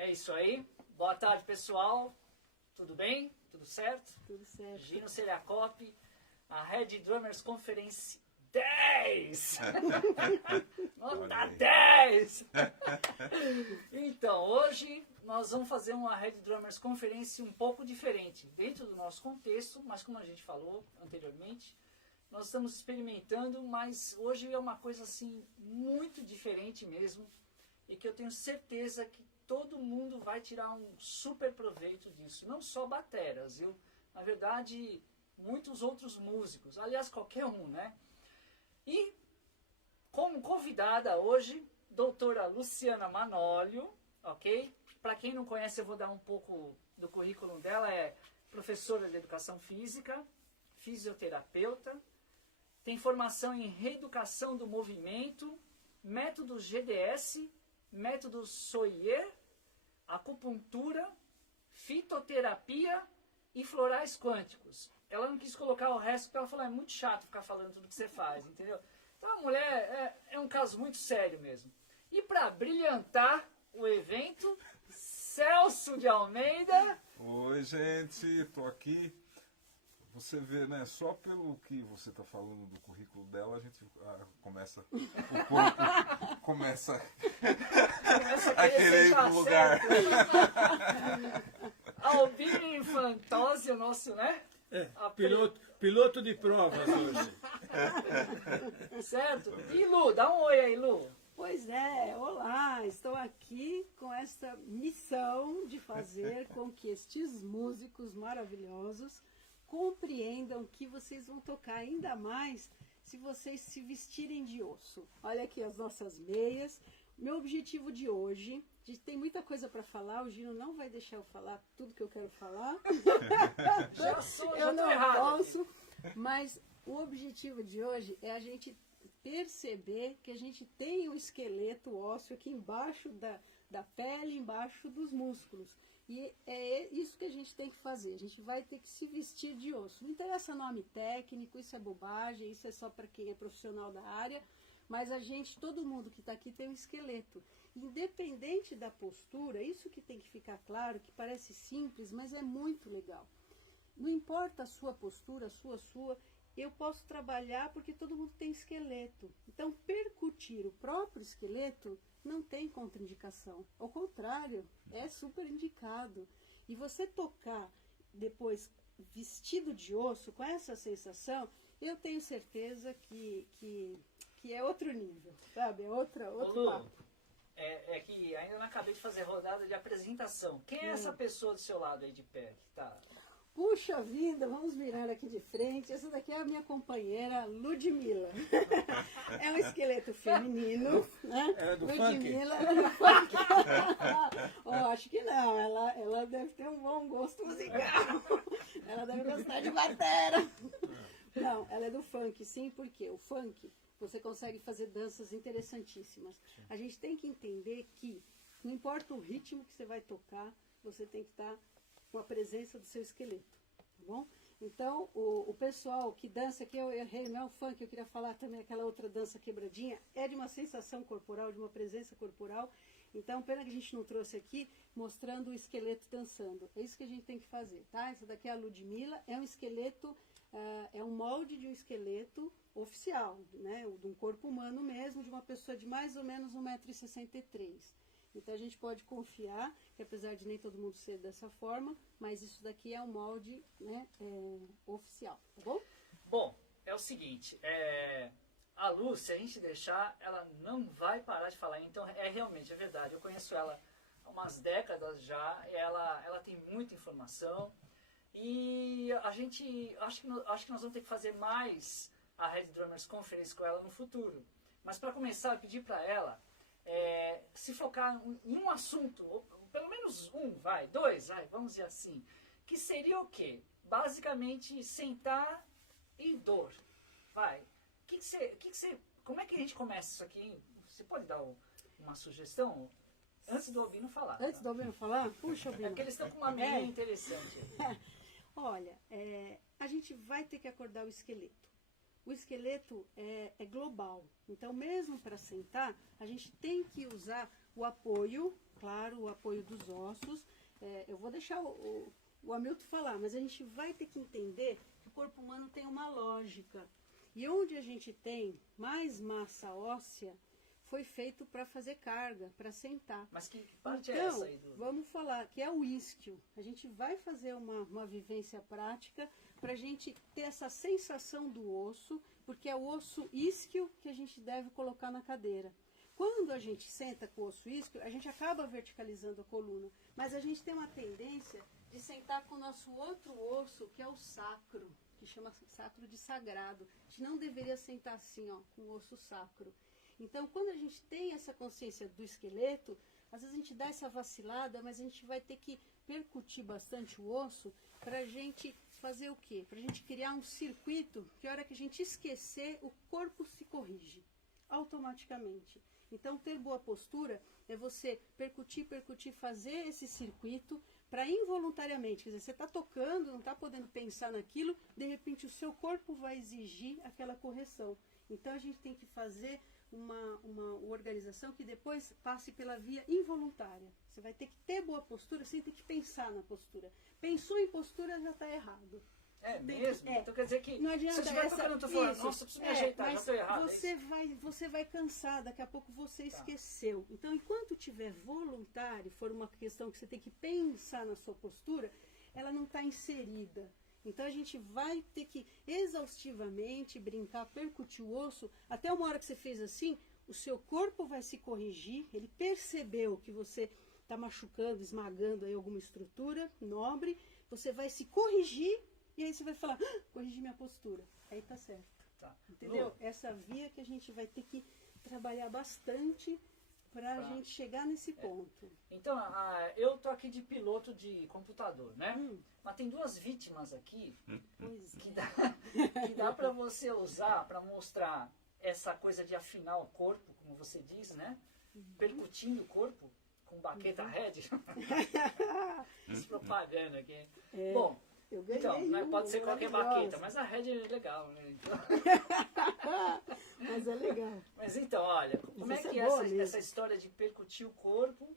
É isso aí. Boa tarde, pessoal. Tudo bem? Tudo certo? Tudo certo. Gino Seriacop, a Red Drummers Conference 10! Nota 10! Então, hoje nós vamos fazer uma Red Drummers Conference um pouco diferente, dentro do nosso contexto, mas como a gente falou anteriormente, nós estamos experimentando, mas hoje é uma coisa assim muito diferente mesmo, e que eu tenho certeza que todo mundo vai tirar um super proveito disso, não só bateras, viu? Na verdade, muitos outros músicos, aliás, qualquer um, né? E, como convidada hoje, doutora Luciana Manolio, ok? Para quem não conhece, eu vou dar um pouco do currículo dela, é professora de Educação Física, fisioterapeuta, tem formação em Reeducação do Movimento, método GDS, método Soyer, acupuntura, fitoterapia e florais quânticos. Ela não quis colocar o resto porque ela falou, é muito chato ficar falando tudo que você faz, entendeu? Então a mulher é um caso muito sério mesmo. E para brilhantar o evento, Celso de Almeida. Oi, gente, tô aqui. Você vê, né, só pelo que você está falando do currículo dela, a gente começa, o corpo começa a querer ir pro lugar. Albino Infantose, o nosso, né? Piloto de provas hoje. Certo? E Lu, dá um oi aí, Lu. Pois é, olá, estou aqui com essa missão de fazer com que estes músicos maravilhosos compreendam que vocês vão tocar ainda mais se vocês se vestirem de osso. Olha aqui as nossas meias. Meu objetivo de hoje, tem muita coisa para falar, o Gino não vai deixar eu falar tudo que eu quero falar. Eu não posso, mas o objetivo de hoje é a gente perceber que a gente tem um esqueleto ósseo aqui embaixo da pele, embaixo dos músculos. E é isso que a gente tem que fazer, a gente vai ter que se vestir de osso. Não interessa nome técnico, isso é bobagem, isso é só para quem é profissional da área, mas todo mundo que está aqui tem um esqueleto. Independente da postura, isso que tem que ficar claro, que parece simples, mas é muito legal. Não importa a sua postura, a sua, eu posso trabalhar porque todo mundo tem esqueleto. Então, percutir o próprio esqueleto não tem contraindicação. Ao contrário, é super indicado. E você tocar depois vestido de osso, com essa sensação, eu tenho certeza que é outro nível, sabe? É outro papo. É que ainda não acabei de fazer rodada de apresentação. Quem é essa pessoa do seu lado aí de pé? Que tá... Puxa vida, vamos virar aqui de frente. Essa daqui é a minha companheira Ludmilla. É um esqueleto feminino, né? É do Ludmilla, ela é do funk. Acho que não, ela deve ter um bom gosto musical. Ela deve gostar de batera. Não, ela é do funk, sim, porque o funk, você consegue fazer danças interessantíssimas. A gente tem que entender que, não importa o ritmo que você vai tocar, você tem que estar com a presença do seu esqueleto, tá bom? Então, o pessoal que dança aqui, eu errei, não é o funk, eu queria falar também aquela outra dança quebradinha, é de uma sensação corporal, de uma presença corporal. Então, pena que a gente não trouxe aqui, mostrando o esqueleto dançando. É isso que a gente tem que fazer, tá? Essa daqui é a Ludmilla, é um esqueleto, é um molde de um esqueleto oficial, né? De um corpo humano mesmo, de uma pessoa de mais ou menos 1,63 m. Então a gente pode confiar, que apesar de nem todo mundo ser dessa forma, mas isso daqui é um molde, né, oficial, tá bom? Bom, é o seguinte, a Lu, se a gente deixar, ela não vai parar de falar, então realmente, é verdade, eu conheço ela há umas décadas já, ela tem muita informação, e a gente, acho que nós vamos ter que fazer mais a Red Drummers Conference com ela no futuro, mas para começar, eu pedi para ela, se focar em um assunto, ou pelo menos dois, vamos dizer assim, que seria o quê? Basicamente, sentar e dor. Como é que a gente começa isso aqui? Você pode dar uma sugestão? Antes do Albino falar. Antes do Albino falar? Puxa, Albino. É porque eles estão com uma meia interessante. Olha, a gente vai ter que acordar o esqueleto. O esqueleto é global, então mesmo para sentar, a gente tem que usar o apoio claro, o apoio dos ossos. Eu vou deixar o Hamilton falar, mas a gente vai ter que entender que o corpo humano tem uma lógica. E onde a gente tem mais massa óssea, foi feito para fazer carga, para sentar. Mas que parte Então, é essa aí do... vamos falar que é o isquio. A gente vai fazer uma vivência prática para a gente ter essa sensação do osso, porque é o osso isquio que a gente deve colocar na cadeira. Quando a gente senta com o osso isquio, a gente acaba verticalizando a coluna, mas a gente tem uma tendência de sentar com o nosso outro osso, que é o sacro, que chama sacro de sagrado. A gente não deveria sentar assim, ó, com o osso sacro. Então, quando a gente tem essa consciência do esqueleto, às vezes a gente dá essa vacilada, mas a gente vai ter que percutir bastante o osso para a gente fazer o quê? Para a gente criar um circuito que a hora que a gente esquecer, o corpo se corrige automaticamente. Então, ter boa postura é você percutir, fazer esse circuito para involuntariamente, quer dizer, você está tocando, não está podendo pensar naquilo, de repente o seu corpo vai exigir aquela correção. Então, a gente tem que fazer uma organização que depois passe pela via involuntária. Você vai ter que ter boa postura sem ter que pensar na postura. Pensou em postura, já está errado. É mesmo? Então quer dizer que não adianta, se eu estiver tocando, eu estou falando, isso, nossa, eu preciso me ajeitar, já mas estou errado. você vai cansar, daqui a pouco você esqueceu. Então, enquanto tiver voluntário, for uma questão que você tem que pensar na sua postura, ela não está inserida. Então, a gente vai ter que exaustivamente brincar, percutir o osso, até uma hora que você fez assim, o seu corpo vai se corrigir, ele percebeu que você está machucando, esmagando aí alguma estrutura nobre, você vai se corrigir, e aí você vai falar, corrigi minha postura. Aí tá certo. Tá. Entendeu? Lu, Essa via que a gente vai ter que trabalhar bastante para a gente chegar nesse ponto. Então, eu tô aqui de piloto de computador, né? Mas tem duas vítimas aqui Pois que dá para você usar para mostrar essa coisa de afinar o corpo, como você diz, né? Percutindo o corpo com baqueta Red. Fiz propaganda aqui. Bom, eu ganhei então, né, pode ser qualquer maravilhosa. baqueta, mas a Red é legal, né? Então... Mas é legal. Mas então, olha, como é Isso é que é boa mesmo. essa história de percutir o corpo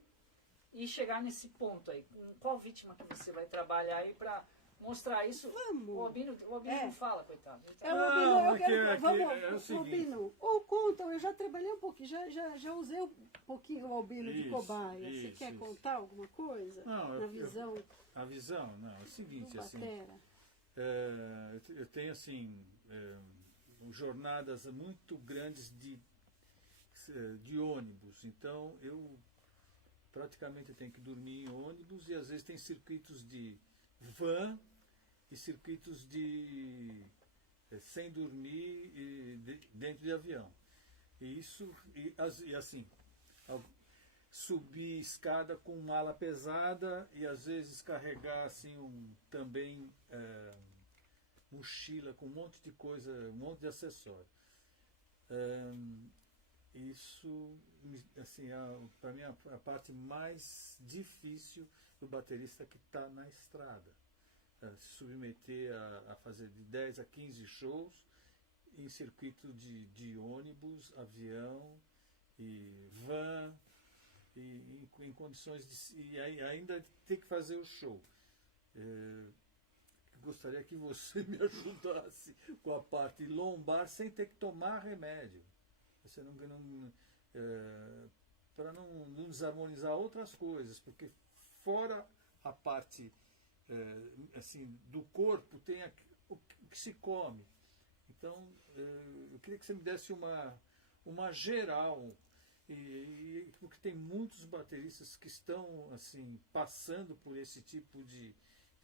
e chegar nesse ponto aí? Com qual vítima que você vai trabalhar aí para mostrar isso? Vamos. O Albino não fala, coitado. Ele tá- É o Albino, eu aqui quero. é Vamos, o seguinte. Albino. Ou conta, eu já trabalhei um pouquinho, já usei um pouquinho o Albino de Isso, cobaia. Você isso, quer isso. contar alguma coisa? Não, na visão A visão, não, é o do seguinte, assim, batera. eu tenho assim, jornadas muito grandes de ônibus, então eu praticamente tenho que dormir em ônibus e às vezes tem circuitos de van e circuitos de sem dormir dentro de avião. E isso, e assim, subir escada com mala pesada e às vezes carregar assim também mochila com um monte de coisa, um monte de acessório. Isso, assim, para mim a parte mais difícil do baterista que está na estrada. Se submeter a fazer de 10 a 15 shows em circuito de ônibus, avião e van, e em condições de. E ainda ter que fazer o show. Gostaria que você me ajudasse com a parte lombar sem ter que tomar remédio. Você para não desarmonizar outras coisas, porque fora a parte assim, do corpo tem o que se come. Então, eu queria que você me desse uma geral, porque tem muitos bateristas que estão assim, passando por esse tipo de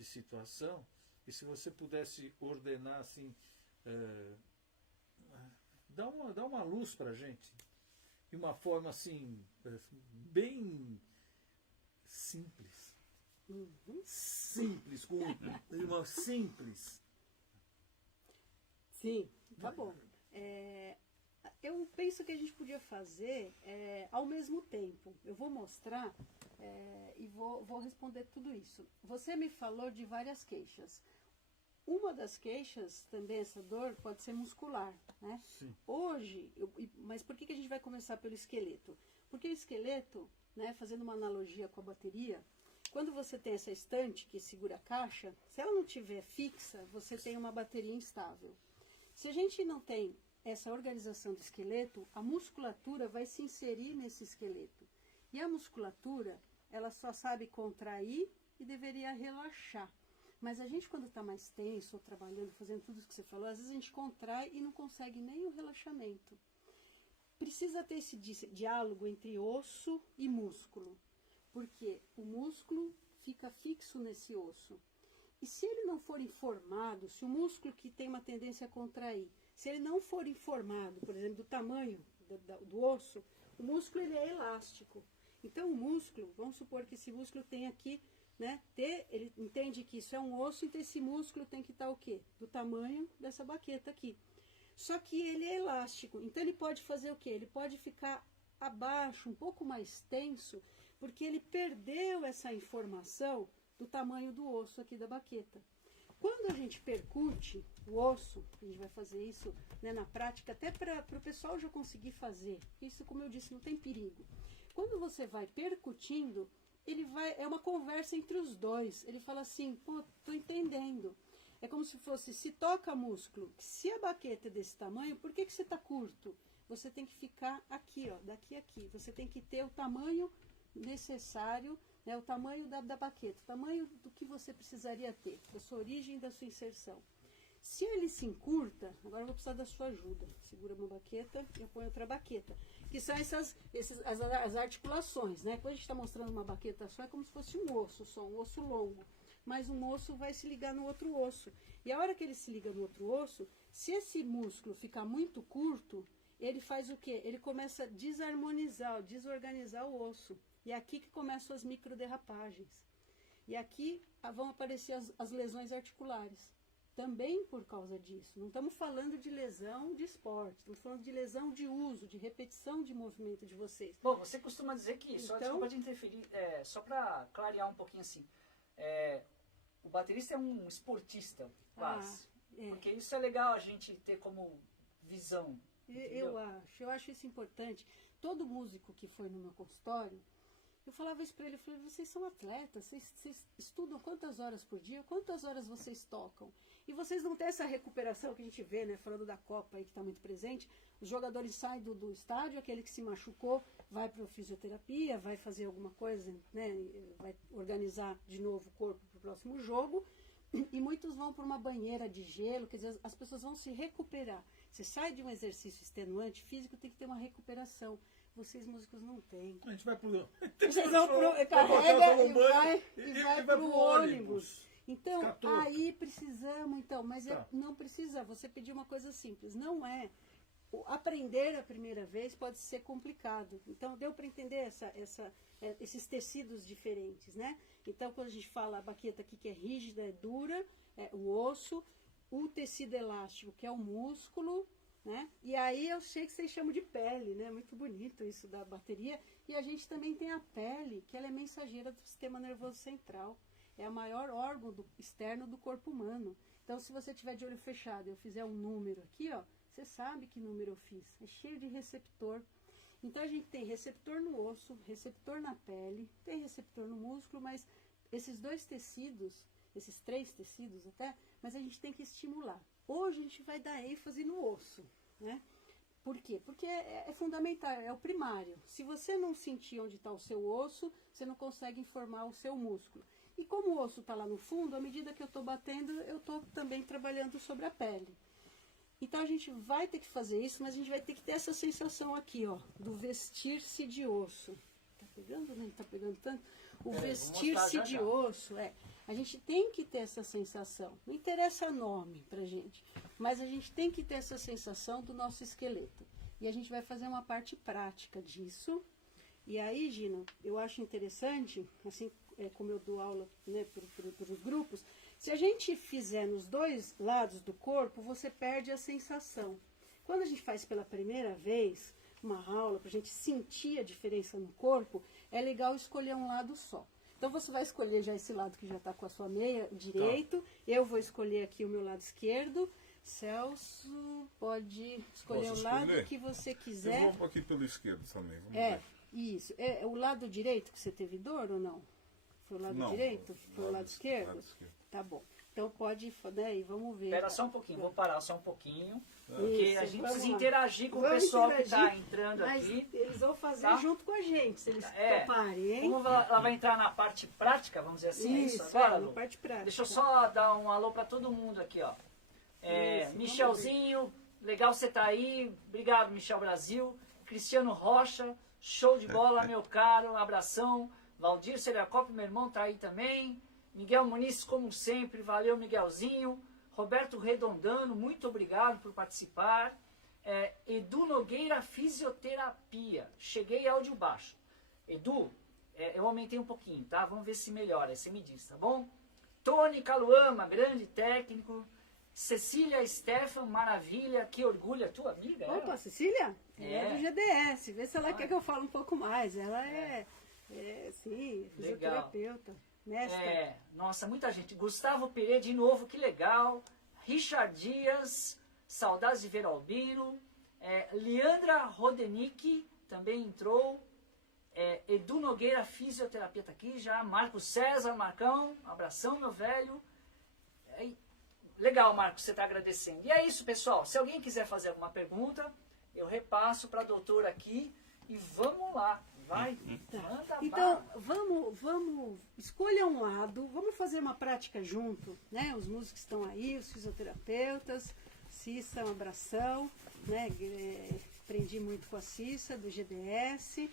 situação, e se você pudesse ordenar assim, dá uma luz para a gente, de uma forma assim, bem simples. Simples, com uma simples. Sim, tá bom. Eu penso que a gente podia fazer ao mesmo tempo. Eu vou mostrar e vou responder tudo isso. Você me falou de várias queixas. Uma das queixas, também essa dor, pode ser muscular, né? Sim. Hoje, mas por que a gente vai começar pelo esqueleto? Porque o esqueleto, né, fazendo uma analogia com a bateria, quando você tem essa estante que segura a caixa, se ela não estiver fixa, você tem uma bateria instável. Se a gente não tem essa organização do esqueleto, a musculatura vai se inserir nesse esqueleto. E a musculatura, ela só sabe contrair e deveria relaxar. Mas a gente, quando está mais tenso, ou trabalhando, fazendo tudo isso que você falou, às vezes a gente contrai e não consegue nem o relaxamento. Precisa ter esse diálogo entre osso e músculo, porque o músculo fica fixo nesse osso. E se ele não for informado, se o músculo que tem uma tendência a contrair, se ele não for informado, por exemplo, do tamanho do osso, o músculo ele é elástico. Então o músculo, vamos supor que esse músculo tem aqui, né, ele entende que isso é um osso, então esse músculo tem que estar o quê? Do tamanho dessa baqueta aqui. Só que ele é elástico, então ele pode fazer o quê? Ele pode ficar abaixo, um pouco mais tenso, porque ele perdeu essa informação do tamanho do osso aqui da baqueta. Quando a gente percute o osso, a gente vai fazer isso, né, na prática, até para o pessoal já conseguir fazer, isso, como eu disse, não tem perigo. Quando você vai percutindo, é uma conversa entre os dois. Ele fala assim, pô, tô entendendo. É como se fosse, se toca músculo, se a baqueta é desse tamanho, por que você está curto? Você tem que ficar aqui, ó, daqui a aqui. Você tem que ter o tamanho necessário, né, o tamanho da baqueta, o tamanho do que você precisaria ter, da sua origem e da sua inserção. Se ele se encurta, agora eu vou precisar da sua ajuda. Segura uma baqueta e eu ponho outra baqueta. Que são as articulações, né? Quando a gente está mostrando uma baqueta só, é como se fosse um osso só, um osso longo. Mas um osso vai se ligar no outro osso. E a hora que ele se liga no outro osso, se esse músculo ficar muito curto, ele faz o quê? Ele começa a desarmonizar, desorganizar o osso. E é aqui que começam as microderrapagens. E aqui vão aparecer as lesões articulares. Também por causa disso. Não estamos falando de lesão de esporte, estamos falando de lesão de uso, de repetição de movimento de vocês. Bom, você costuma dizer que, só Então, desculpa de interferir, só para clarear um pouquinho assim, o baterista é um esportista, quase. Porque isso é legal a gente ter como visão. Eu acho isso importante. Todo músico que foi no meu consultório, eu falava isso para ele, eu falei, vocês são atletas, vocês estudam quantas horas por dia, quantas horas vocês tocam? E vocês não têm essa recuperação que a gente vê, né, falando da Copa aí que está muito presente, os jogadores saem do estádio, aquele que se machucou vai para a fisioterapia, vai fazer alguma coisa, né, vai organizar de novo o corpo para o próximo jogo, e muitos vão para uma banheira de gelo, quer dizer, as pessoas vão se recuperar. Você sai de um exercício extenuante físico, tem que ter uma recuperação. Vocês músicos não têm. A gente vai pro... Vocês vão carrega e vai pro ônibus. Então, aí precisamos, mas não precisa, você pedir uma coisa simples. Não é. Aprender a primeira vez pode ser complicado. Então, deu para entender esses tecidos diferentes, né? Então, quando a gente fala a baqueta aqui que é rígida, é dura, é o osso, o tecido elástico, que é o músculo, né? E aí eu sei que vocês chamam de pele, né? Muito bonito isso da bateria. E a gente também tem a pele, que ela é mensageira do sistema nervoso central. É o maior órgão externo do corpo humano. Então, se você tiver de olho fechado e eu fizer um número aqui, ó, você sabe que número eu fiz. É cheio de receptor. Então, a gente tem receptor no osso, receptor na pele, tem receptor no músculo, mas esses dois tecidos, esses três tecidos até, mas a gente tem que estimular. Hoje a gente vai dar ênfase no osso, né? Por quê? Porque é fundamental, é o primário. Se você não sentir onde está o seu osso, você não consegue informar o seu músculo. E como o osso está lá no fundo, à medida que eu estou batendo, eu estou também trabalhando sobre a pele. Então a gente vai ter que fazer isso, mas a gente vai ter que ter essa sensação aqui, ó, do vestir-se de osso. Tá pegando, né? Tá pegando tanto? O vestir-se de osso, a gente tem que ter essa sensação. Não interessa nome pra gente, mas a gente tem que ter essa sensação do nosso esqueleto. E a gente vai fazer uma parte prática disso. E aí, Gina, eu acho interessante, assim como eu dou aula, né, para os grupos, se a gente fizer nos dois lados do corpo, você perde a sensação. Quando a gente faz pela primeira vez uma aula, para a gente sentir a diferença no corpo, é legal escolher um lado só. Então você vai escolher já esse lado que já está com a sua meia direito, eu vou escolher aqui o meu lado esquerdo. Celso, pode escolher o lado que você quiser. Eu vou aqui pelo esquerdo também, vamos ver. Isso. É o lado direito que você teve dor ou não? Foi o lado Não, direito? Foi o lado esquerdo? lado esquerdo. Tá bom. Então pode, né, e vamos ver. Espera só um pouquinho, vou parar só um pouquinho. Porque Isso, a gente vamos precisa lá. interagir com o Vamos pessoal que está interagir, entrando Mas aqui. eles vão fazer Tá? junto com a gente, se eles É. toparem, hein? Como ela vai entrar na parte prática, vamos dizer assim, é isso agora, na Lu? parte prática. Deixa eu só dar um alô para todo mundo aqui, ó. Isso, Michelzinho, legal você tá aí. Obrigado, Michel Brasil. Cristiano Rocha, show de bola, meu caro. Abração. Valdir Seriacop, meu irmão, tá aí também. Miguel Muniz, como sempre. Valeu, Miguelzinho. Roberto Redondano, muito obrigado por participar. Edu Nogueira, fisioterapia. Cheguei áudio baixo. Edu, eu aumentei um pouquinho, tá? Vamos ver se melhora. Você me diz, tá bom? Tony Caluama, grande técnico. Cecília Stefan, maravilha. Que orgulho, a tua amiga? ela? Opa, Cecília? É. É do GDS. Vê se ela Ah. quer que eu fale um pouco mais. Ela sim, Legal. fisioterapeuta. Mestre. Nossa, muita gente. Gustavo Pereira de novo, que legal. Richard Dias, saudades de ver Albino. Leandra Rodenick também entrou. Edu Nogueira, fisioterapia, tá aqui já. Marcos César, Marcão, abração, meu velho. Legal, Marcos, você está agradecendo. E é isso, pessoal. Se alguém quiser fazer alguma pergunta, eu repasso para a doutora aqui e vamos lá. Vai, manda Então, bala. vamos, escolha um lado, vamos fazer uma prática junto, né? Os músicos estão aí, os fisioterapeutas, Cissa, um abração, né? Aprendi muito com a Cissa, do GDS,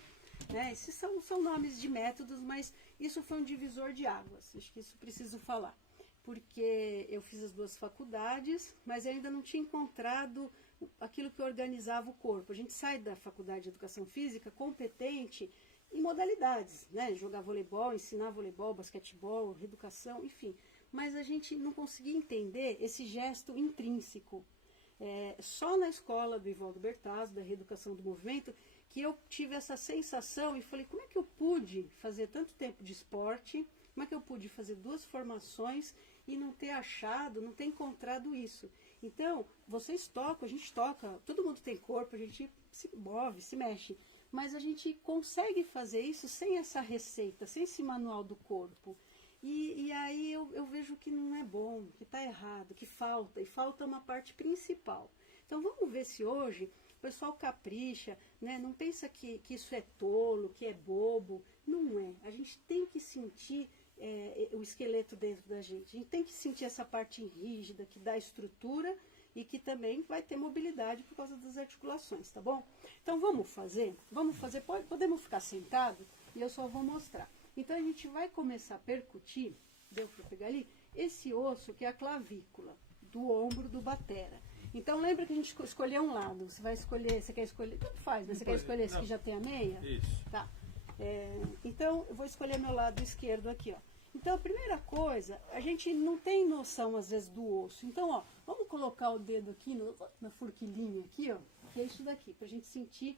né? Esses são nomes de métodos, mas isso foi um divisor de águas, acho que isso preciso falar. Porque eu fiz as duas faculdades, mas ainda não tinha encontrado aquilo que organizava o corpo. A gente sai da faculdade de educação física competente em modalidades, né? Jogar voleibol, ensinar voleibol, basquetebol, reeducação, enfim. Mas a gente não conseguia entender esse gesto intrínseco. Só na escola do Ivaldo Bertazzo, da reeducação do movimento, que eu tive essa sensação e falei, como é que eu pude fazer tanto tempo de esporte, como é que eu pude fazer 2 formações e não ter achado, não ter encontrado isso. Então, vocês tocam, a gente toca, todo mundo tem corpo, a gente se move, se mexe, mas a gente consegue fazer isso sem essa receita, sem esse manual do corpo. E aí eu vejo que não é bom, que está errado, que falta, e falta uma parte principal. Então vamos ver se hoje o pessoal capricha, né? Não pensa que isso é tolo, que é bobo. Não é. A gente tem que sentir o esqueleto dentro da gente. A gente tem que sentir essa parte rígida, que dá estrutura e que também vai ter mobilidade por causa das articulações, tá bom? Então vamos fazer, podemos ficar sentado e eu só vou mostrar. Então a gente vai começar a percutir, deu para pegar ali, esse osso que é a clavícula, do ombro do batera. Então lembra que a gente escolheu um lado, você quer escolher, tanto faz, mas você quer escolher esse que já tem a meia? Isso. Tá. Então eu vou escolher meu lado esquerdo aqui, ó. Então a primeira coisa, a gente não tem noção às vezes do osso. Então, ó, vamos colocar o dedo aqui na forquilhinha aqui, ó, que é isso daqui, pra gente sentir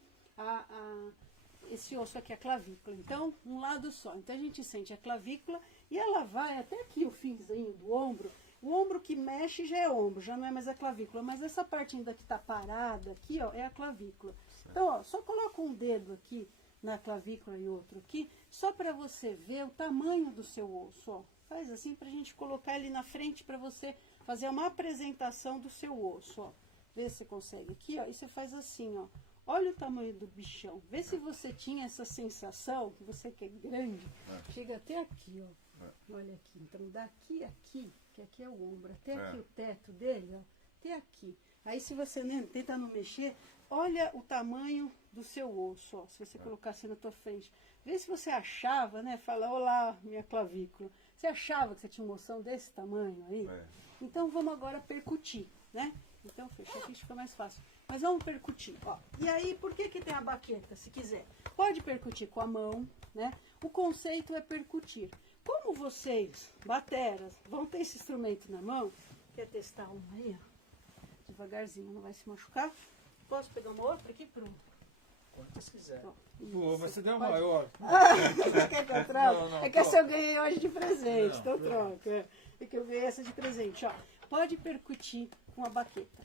esse osso aqui, a clavícula. Então, um lado só. Então a gente sente a clavícula e ela vai até aqui o finzinho do ombro. O ombro que mexe já é ombro, já não é mais a clavícula, mas essa parte ainda que tá parada aqui, ó, é a clavícula. Então, ó, só coloca um dedo aqui na clavícula e outro aqui, só para você ver o tamanho do seu osso, ó. Faz assim pra gente colocar ele na frente para você fazer uma apresentação do seu osso, ó. Vê se você consegue aqui, ó, e você faz assim, ó. Olha o tamanho do bichão. Vê se você tinha essa sensação, que você que é grande, chega até aqui, ó. Olha aqui, então daqui a aqui, que aqui é o ombro, até aqui o teto dele, ó, até aqui. Aí se você tenta não mexer, olha o tamanho do seu osso, ó, se você colocasse na tua frente. Vê se você achava, né, fala, olá, minha clavícula. Você achava que você tinha um ossão desse tamanho aí? Então vamos agora percutir, né? Então fecha aqui, fica mais fácil. Mas vamos percutir, ó. E aí, por que tem a baqueta, se quiser? Pode percutir com a mão, né? O conceito é percutir. Como vocês, bateras, vão ter esse instrumento na mão, quer testar uma aí, ó? Devagarzinho, não vai se machucar. Posso pegar uma outra aqui? Pronto. Quantas quiser. Pô, mas você deu maior. Você quer que eu troque? Não, É que essa eu troca. ganhei hoje de presente, Não, então troca. É que eu ganhei essa de presente, ó. Pode percutir com a baqueta,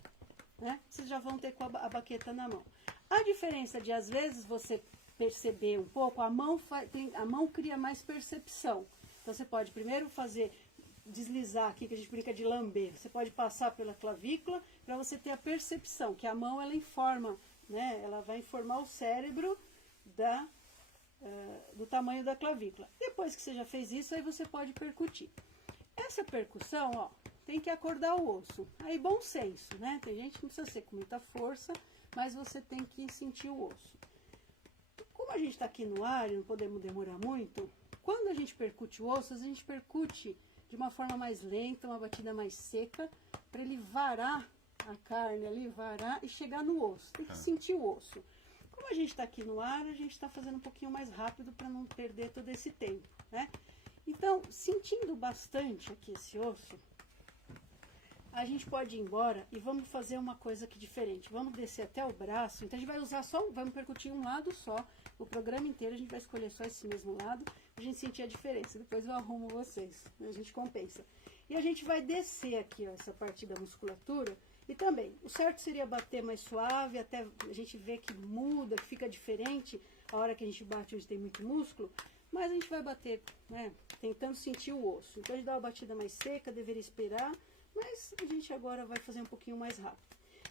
né? Vocês já vão ter com a baqueta na mão. A diferença de, às vezes, você perceber um pouco, a mão cria mais percepção. Então você pode primeiro deslizar aqui, que a gente brinca de lamber. Você pode passar pela clavícula para você ter a percepção, que a mão ela informa, né? Ela vai informar o cérebro do tamanho da clavícula. Depois que você já fez isso, aí você pode percutir. Essa percussão, ó, tem que acordar o osso. Aí bom senso, né? Tem gente que não precisa ser com muita força, mas você tem que sentir o osso. Como a gente está aqui no ar e não podemos demorar muito, quando a gente percute o osso, a gente percute de uma forma mais lenta, uma batida mais seca, para ele varar a carne ali, varar e chegar no osso. Tem que sentir o osso. Como a gente está aqui no ar, a gente está fazendo um pouquinho mais rápido para não perder todo esse tempo, né? Então, sentindo bastante aqui esse osso, a gente pode ir embora e vamos fazer uma coisa aqui diferente. Vamos descer até o braço. Então a gente vai usar vamos percutir um lado só. O programa inteiro a gente vai escolher só esse mesmo lado, a gente sentir a diferença. Depois eu arrumo vocês, a gente compensa. E a gente vai descer aqui, ó, essa parte da musculatura. E também, o certo seria bater mais suave, até a gente ver que muda, que fica diferente a hora que a gente bate onde tem muito músculo. Mas a gente vai bater, né, tentando sentir o osso. Então a gente dá uma batida mais seca, deveria esperar, mas a gente agora vai fazer um pouquinho mais rápido.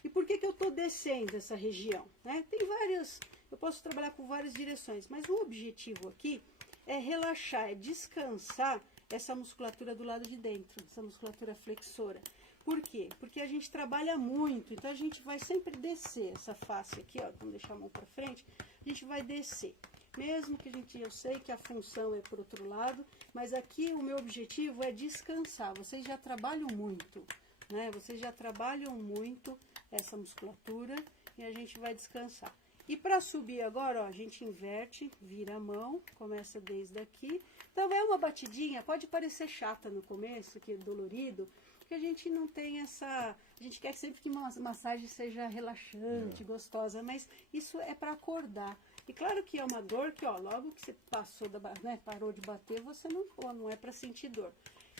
E por que eu estou descendo essa região? Né? Tem várias, eu posso trabalhar com várias direções, mas o objetivo aqui é relaxar, é descansar essa musculatura do lado de dentro, essa musculatura flexora. Por quê? Porque a gente trabalha muito, então a gente vai sempre descer essa face aqui, ó, vamos deixar a mão para frente, a gente vai descer. Mesmo que eu sei que a função é por outro lado, mas aqui o meu objetivo é descansar. Vocês já trabalham muito, né? Vocês já trabalham muito essa musculatura e a gente vai descansar. E para subir agora, ó, a gente inverte, vira a mão, começa desde aqui. Então é uma batidinha, pode parecer chata no começo, que é dolorido, porque a gente não tem essa... A gente quer sempre que uma massagem seja relaxante, gostosa, mas isso é para acordar. E claro que é uma dor que, ó, logo que você passou, né, parou de bater, você não é para sentir dor.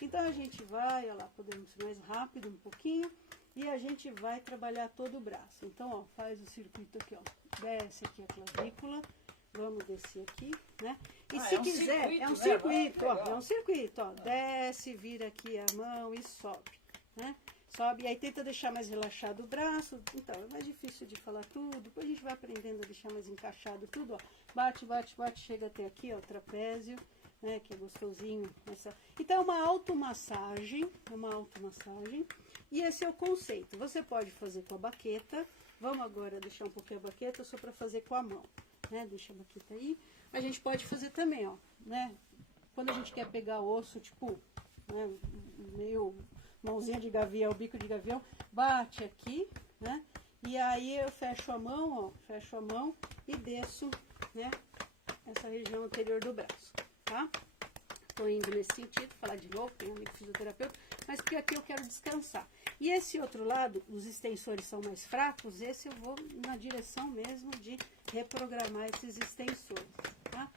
Então a gente vai, ó lá, podemos ir mais rápido um pouquinho, e a gente vai trabalhar todo o braço. Então, ó, faz o circuito aqui, ó, desce aqui a clavícula, vamos descer aqui, né? E se quiser, é um circuito, ó, é um circuito, ó, desce, vira aqui a mão e sobe, né? Sobe, e aí tenta deixar mais relaxado o braço. Então, é mais difícil de falar tudo. Depois a gente vai aprendendo a deixar mais encaixado tudo, ó. Bate, bate, bate, chega até aqui, ó, o trapézio, né, que é gostosinho. Então, é uma automassagem, e esse é o conceito. Você pode fazer com a baqueta. Vamos agora deixar um pouquinho a baqueta só para fazer com a mão, né? Deixa a baqueta aí. A gente pode fazer também, ó, né? Quando a gente quer pegar osso, tipo, né, meio... mãozinha de gavião, bico de gavião, bate aqui, né? E aí eu fecho a mão, ó, fecho a mão e desço, né? Essa região anterior do braço, tá? Tô indo nesse sentido, falar de novo, tem um amigo fisioterapeuta, mas porque aqui eu quero descansar. E esse outro lado, os extensores são mais fracos, esse eu vou na direção mesmo de reprogramar esses extensores, tá?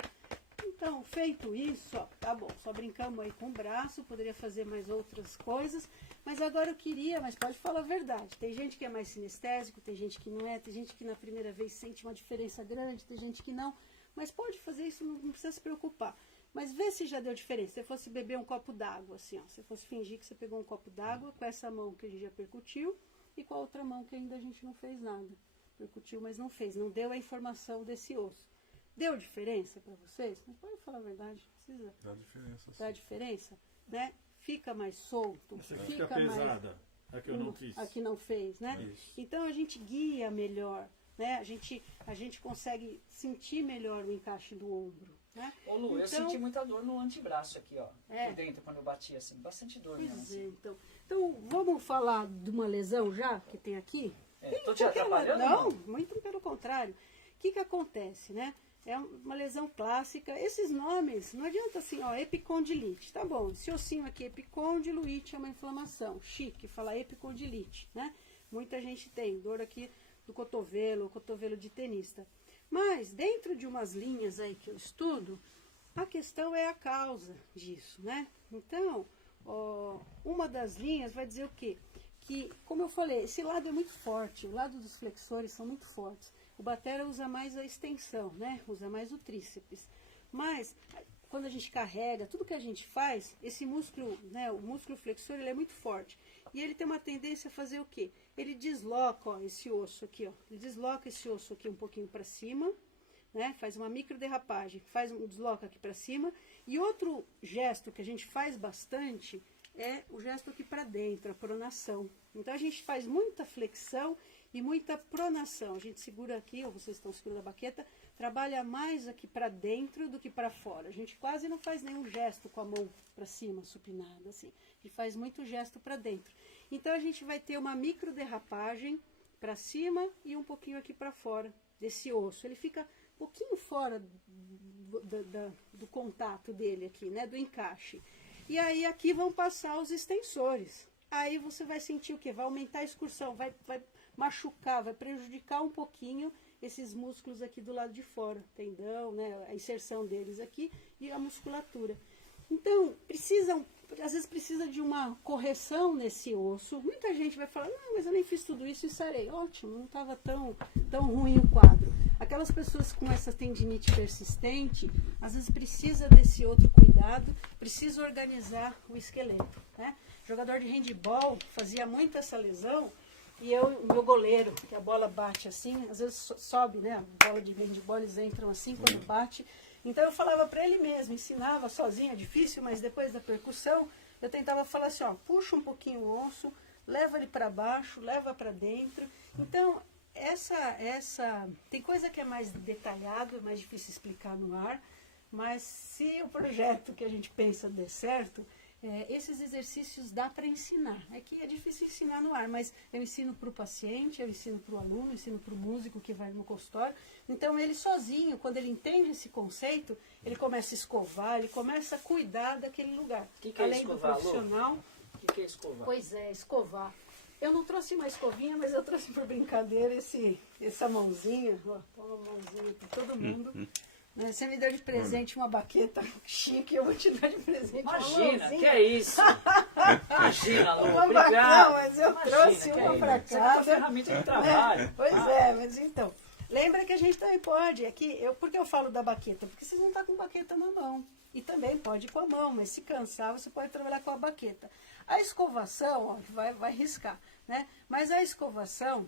Então, feito isso, ó, tá bom, só brincamos aí com o braço, poderia fazer mais outras coisas, mas agora eu queria, mas pode falar a verdade, tem gente que é mais sinestésico, tem gente que não é, tem gente que na primeira vez sente uma diferença grande, tem gente que não, mas pode fazer isso, não precisa se preocupar. Mas vê se já deu diferença, se você fosse beber um copo d'água, assim, ó, se você fosse fingir que você pegou um copo d'água com essa mão que a gente já percutiu e com a outra mão que ainda a gente não fez nada, percutiu, mas não fez, não deu a informação desse osso. Deu diferença para vocês? Não pode falar a verdade, precisa. Dá diferença. Dá diferença, né? Fica mais solto, fica pesada. A que eu não fiz. A que não fez, né? Isso. Então a gente guia melhor, né? A gente consegue sentir melhor o encaixe do ombro, né? Ô Lu, então, eu senti muita dor no antebraço aqui, ó. É. Aqui dentro, quando eu bati, assim. Bastante dor mesmo, Pois é, assim. então vamos falar de uma lesão já que tem aqui? É, tô te atrapalhando? Não, muito pelo contrário. O que acontece, né? É uma lesão clássica. Esses nomes, não adianta assim, ó, epicondilite. Tá bom, esse ossinho aqui, epicondilite, é uma inflamação. Chique, falar epicondilite, né? Muita gente tem dor aqui do cotovelo, cotovelo de tenista. Mas, dentro de umas linhas aí que eu estudo, a questão é a causa disso, né? Então, ó, uma das linhas vai dizer o quê? que, como eu falei, esse lado é muito forte, o lado dos flexores são muito fortes. O batera usa mais a extensão, né? Usa mais o tríceps. Mas, quando a gente carrega, tudo que a gente faz, esse músculo, né, o músculo flexor, ele é muito forte. E ele tem uma tendência a fazer o quê? Ele desloca, ó, esse osso aqui, ó. Ele desloca esse osso aqui um pouquinho para cima, né? Faz uma micro derrapagem, desloca aqui para cima. E outro gesto que a gente faz bastante é o gesto aqui para dentro, a pronação. Então a gente faz muita flexão e muita pronação. A gente segura aqui, ou vocês estão segurando a baqueta, trabalha mais aqui para dentro do que para fora. A gente quase não faz nenhum gesto com a mão para cima, supinada, assim. A gente faz muito gesto para dentro. Então a gente vai ter uma micro derrapagem para cima e um pouquinho aqui para fora desse osso. Ele fica um pouquinho fora do contato dele aqui, né, do encaixe. E aí aqui vão passar os extensores. Aí você vai sentir o quê? Vai aumentar a excursão, vai machucar, vai prejudicar um pouquinho esses músculos aqui do lado de fora, tendão, né, a inserção deles aqui e a musculatura. Então, às vezes precisa de uma correção nesse osso. Muita gente vai falar, não, mas eu nem fiz tudo isso e sarei. Ótimo, não estava tão ruim o quadro. Aquelas pessoas com essa tendinite persistente, às vezes precisa desse outro cuidado, precisa organizar o esqueleto, né? Jogador de handebol fazia muito essa lesão, e meu goleiro, que a bola bate assim, às vezes sobe, né? A bola de handebol, eles entram assim quando bate. Então eu falava para ele mesmo, ensinava sozinho, é difícil, mas depois da percussão, eu tentava falar assim, ó, puxa um pouquinho o osso, leva ele para baixo, leva para dentro. Então, tem coisa que é mais detalhado, é mais difícil explicar no ar, mas se o projeto que a gente pensa der certo, esses exercícios dá para ensinar. É que é difícil ensinar no ar, mas eu ensino para o paciente, eu ensino para o aluno, eu ensino para o músico que vai no consultório. Então ele sozinho, quando ele entende esse conceito, ele começa a escovar, ele começa a cuidar daquele lugar. Que é além escovar, do profissional. O que é escovar? Pois é, escovar. Eu não trouxe uma escovinha, mas eu trouxe por brincadeira essa mãozinha. Ó, uma mãozinha para todo mundo. Né? Você me deu de presente uma baqueta chique, eu vou te dar de presente uma Imagina, mãozinha. que é isso? Imagina, Lu, Uma obrigado. bacana, mas eu Imagina, trouxe que uma é pra isso? Isso aqui é casa. ferramenta de trabalho. Pois é, mas então, lembra que a gente também pode, por que eu falo da baqueta? Porque vocês não estão com baqueta na mão. E também pode ir com a mão, mas se cansar, você pode trabalhar com a baqueta. A escovação, ó, vai riscar, né? Mas a escovação,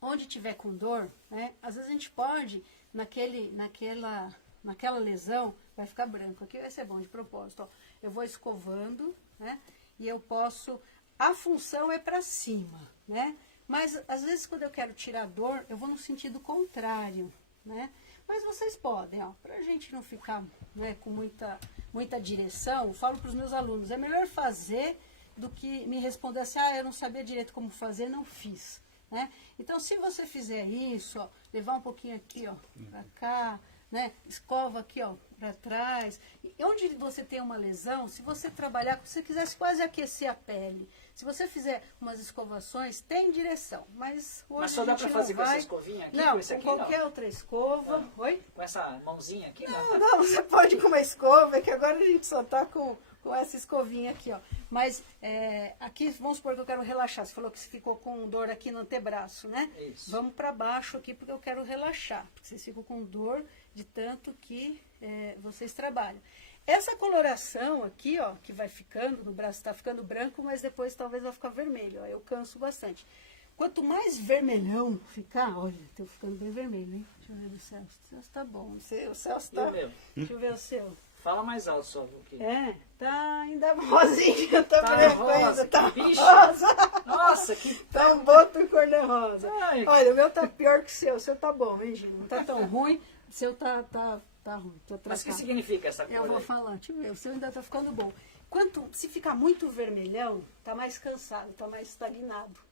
onde tiver com dor, né? Às vezes a gente pode, naquela lesão, vai ficar branco. Aqui vai ser bom de propósito, ó. Eu vou escovando, né? E eu posso, a função é para cima, né? Mas às vezes quando eu quero tirar dor, eu vou no sentido contrário, né? Mas vocês podem, ó, para a gente não ficar, né, com muita direção, eu falo para os meus alunos, é melhor fazer do que me responder assim, eu não sabia direito como fazer, não fiz, né? Então, se você fizer isso, ó, levar um pouquinho aqui, ó, para cá, né? Escova aqui, ó, para trás. E onde você tem uma lesão, se você trabalhar, se você quisesse quase aquecer a pele, se você fizer umas escovações, tem direção. Mas hoje Mas só dá para fazer com essa escovinha aqui? Não, com esse aqui, com qualquer outra escova. Não. Oi? Com essa mãozinha aqui? Não, você pode com uma escova, é que agora a gente só tá com essa escovinha aqui, ó. Mas aqui, vamos supor que eu quero relaxar. Você falou que você ficou com dor aqui no antebraço, né? Isso. Vamos para baixo aqui, porque eu quero relaxar. Porque vocês ficam com dor de tanto que vocês trabalham. Essa coloração aqui, ó, que vai ficando, no braço tá ficando branco, mas depois talvez vai ficar vermelho, ó. Eu canso bastante. Quanto mais vermelhão ficar, olha, tô ficando bem vermelho, hein? Deixa eu ver do Celso. O Celso tá bom. O Celso tá... E o meu? Deixa eu ver o seu. Fala mais alto só, Luque. Tá ainda rosinha, tá Tá branco rosa, ainda, que tá bicho. rosa. Nossa, que... Tá um boto cor-de-rosa. Ai. Olha, o meu tá pior que o seu tá bom, hein, Gino? Não tá tão ruim, o seu tá ruim, tá Mas o que atrasado. significa essa cor? Eu vou aí? falar, deixa eu ver, o seu ainda tá ficando bom. Se ficar muito vermelhão, tá mais cansado, tá mais estagnado.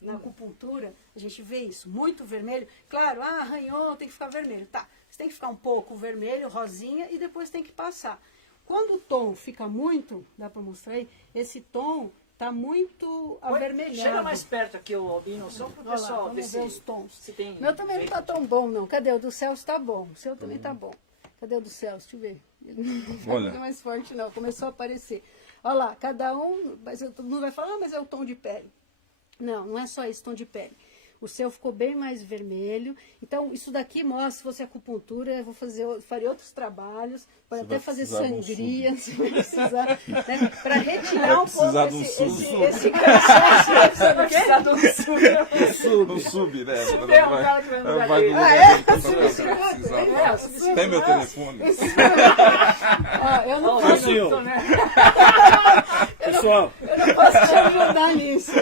Na acupuntura, a gente vê isso, muito vermelho. Claro, arranhou, tem que ficar vermelho. Tá, você tem que ficar um pouco vermelho, rosinha, e depois tem que passar. Quando o tom fica muito, dá para mostrar aí, esse tom tá muito avermelhado. Chega mais perto aqui, o Albino, só pro Olha lá, pessoal ver vamos ver os tons. se tem... Meu também não jeito. tá tão bom, não. Cadê? O do Celso tá bom. O seu também tá bom. Cadê o do Celso? Deixa eu ver. Ele não tá Olha. muito mais forte, não. Começou a aparecer. Olha lá, cada um, mas todo mundo vai falar, mas é o tom de pele. Não, não é só esse tom de pele. O seu ficou bem mais vermelho. Então, isso daqui mostra se fosse acupuntura. Eu faria outros trabalhos, pode até fazer sangria, se vai precisar, né, para retirar um pouco esse cansaço. Vai precisar de um sub. No sub, né? É um cara que vai no Vai jardim. Tem meu telefone. Ó, eu não Ó, posso, minuto, né? Pessoal, eu não posso te ajudar nisso.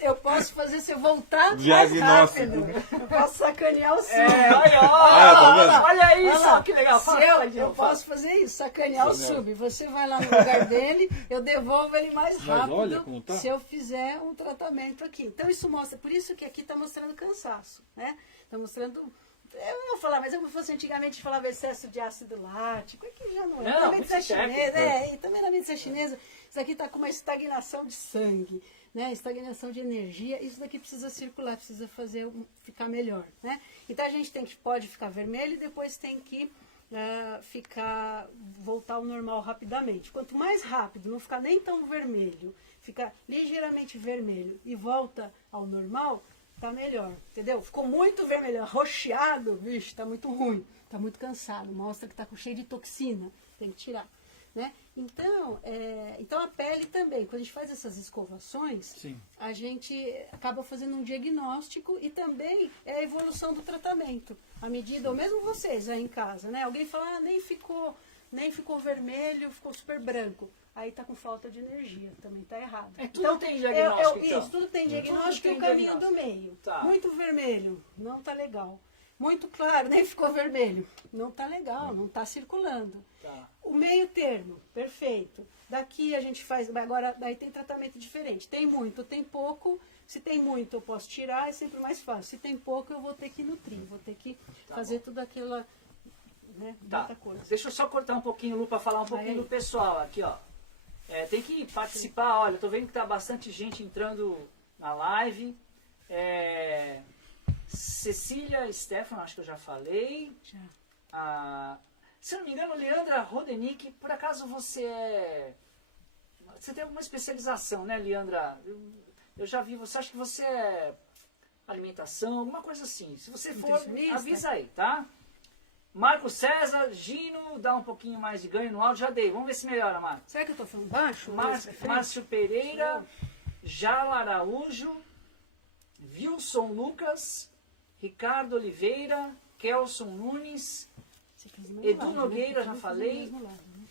Eu posso fazer você voltar mais Diagnóstico. rápido. Eu posso sacanear o seu. Olha, tá vendo? olha isso, Olha lá. que legal. Se Fala, fala, eu posso fazer isso, sacanear o sub. Você vai lá no lugar dele, eu devolvo ele mais rápido olha como tá. se eu fizer um tratamento aqui. Então isso mostra, por isso que aqui está mostrando cansaço, né? Está mostrando, eu não vou falar, mas se fosse antigamente falava excesso de ácido lático, aqui já não é. Não, Na medicina muito técnico, chinesa, e também na medicina chinesa, isso aqui está com uma estagnação de sangue, né? Estagnação de energia, isso daqui precisa circular, precisa ficar melhor, né? Então a gente pode ficar vermelho e depois tem que voltar ao normal rapidamente. Quanto mais rápido, não ficar nem tão vermelho, ficar ligeiramente vermelho e volta ao normal, tá melhor, entendeu? Ficou muito vermelho, arroxeado, vixe, tá muito ruim, tá muito cansado, mostra que tá cheio de toxina, tem que tirar, né? Então a pele também, quando a gente faz essas escovações, Sim. a gente acaba fazendo um diagnóstico e também é a evolução do tratamento. À medida, ou mesmo vocês aí em casa, né? Alguém fala, nem ficou vermelho, ficou super branco. Aí está com falta de energia, também está errado. Tudo tem diagnóstico, então. Isso, tudo tem diagnóstico Tudo e tem o caminho diagnóstico. do meio. Tá. Muito vermelho, não está legal. Muito claro, nem ficou vermelho. Não está legal, não está circulando. Tá. O meio termo, perfeito. Daqui a gente faz, agora daí tem tratamento diferente. Tem muito, tem pouco. Se tem muito eu posso tirar, é sempre mais fácil. Se tem pouco eu vou ter que nutrir, vou ter que fazer tudo aquilo, né, Tá. muita coisa. Deixa eu só cortar um pouquinho, Lu, para falar um pouquinho aí. do pessoal aqui, ó. Tem que participar, olha, tô vendo que tá bastante gente entrando na live. Cecília Stefano, acho que eu já falei. Já. Se eu não me engano, Leandra Rodenick, por acaso você tem alguma especialização, né, Leandra? Eu já vi, acho que você é alimentação, alguma coisa assim. Se você for, Nutricionista? avisa aí, tá? Marco César, Gino, dá um pouquinho mais de ganho no áudio, já dei. Vamos ver se melhora, Marco. Será que eu estou falando baixo? Márcio Pereira, Jala Araújo, Wilson Lucas, Ricardo Oliveira, Kelson Nunes, Edu Nogueira, já falei.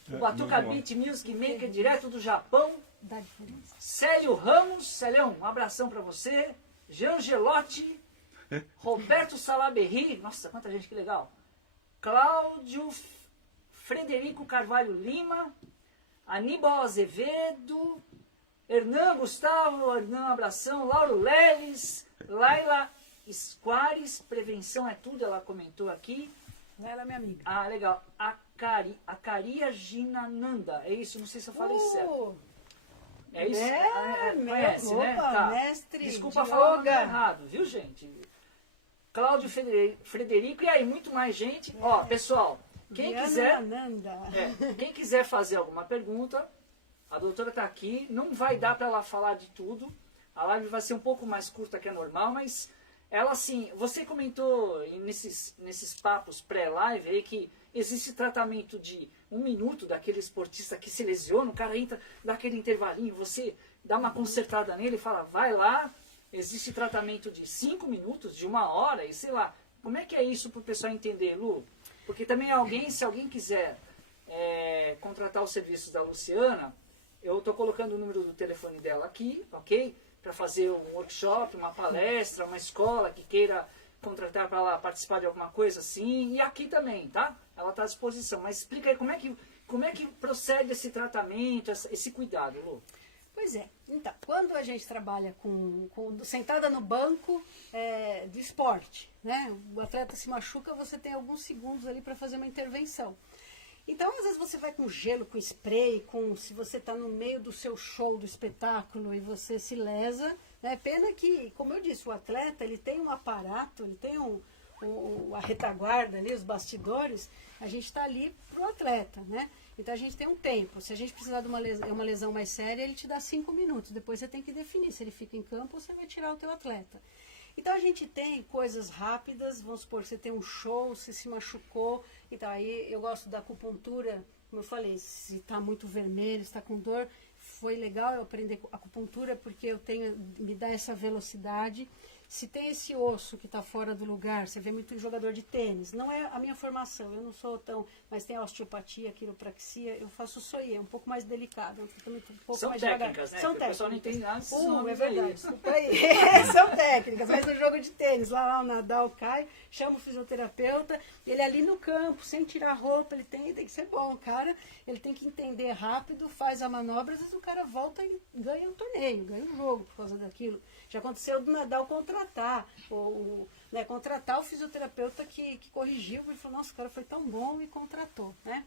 O Batuca Beat Music Maker, direto do Japão. Dá diferença? Célio Ramos, Célião, um abração pra você. Jean Gelotti, Roberto Salaberry, nossa, quanta gente, que legal. Cláudio Frederico Carvalho Lima, Aníbal Azevedo, Hernan Gustavo, Hernan, abração. Lauro Leles, Laila Squares, prevenção é tudo, ela comentou aqui. Ela é minha amiga. Ah, legal. Acaria Ginananda, é isso, não sei se eu falei certo. É isso? Conhece, né? Tá. Mestre Desculpa de falar o nome yoga. errado, viu, gente? Cláudio Frederico, e aí, muito mais gente. Ó, pessoal, quem quem quiser fazer alguma pergunta, a doutora está aqui. Não vai dar para ela falar de tudo. A live vai ser um pouco mais curta que a normal, mas ela, assim, você comentou nesses papos pré-live aí que existe tratamento de 1 minuto daquele esportista que se lesiona, o cara entra, dá aquele intervalinho, você dá uma consertada nele e fala, vai lá. Existe tratamento de 5 minutos, de 1 hora, e sei lá. Como é que é isso para o pessoal entender, Lu? Porque também se alguém quiser contratar os serviços da Luciana, eu estou colocando o número do telefone dela aqui, ok? Para fazer um workshop, uma palestra, uma escola que queira contratar para ela participar de alguma coisa assim. E aqui também, tá? Ela está à disposição. Mas explica aí como é que procede esse tratamento, esse cuidado, Lu? Pois é. Então, quando a gente trabalha sentada no banco do esporte, né? O atleta se machuca, você tem alguns segundos ali para fazer uma intervenção. Então, às vezes você vai com gelo, com spray, se você está no meio do seu show, do espetáculo, e você se lesa, né? Pena que, como eu disse, o atleta ele tem um aparato, ele tem a retaguarda ali, os bastidores, a gente está ali para o atleta, né? Então a gente tem um tempo. Se a gente precisar de uma lesão mais séria, ele te dá 5 minutos. Depois você tem que definir se ele fica em campo ou você vai tirar o teu atleta. Então a gente tem coisas rápidas, vamos supor que você tem um show, você se machucou. Então aí eu gosto da acupuntura, como eu falei, se está muito vermelho, está com dor, foi legal eu aprender acupuntura porque me dá essa velocidade. Se tem esse osso que está fora do lugar, você vê muito jogador de tênis, não é a minha formação, eu não sou tão, mas tem osteopatia, quiropraxia, eu faço soie, é um pouco mais delicado, também um pouco São mais técnicas, devagar. né? São Porque o pessoal não técnicas. entende nada desses nomes É verdade, aí. desculpa aí. São técnicas, mas no jogo de tênis, lá o Nadal cai, chama o fisioterapeuta, ele ali no campo, sem tirar a roupa, ele tem que ser bom, cara, ele tem que entender rápido, faz a manobra, às vezes o cara volta e ganha o torneio, ganha o jogo por causa daquilo. Já aconteceu do Nadal contratar o fisioterapeuta que corrigiu, ele falou, nossa, o cara foi tão bom e contratou, né?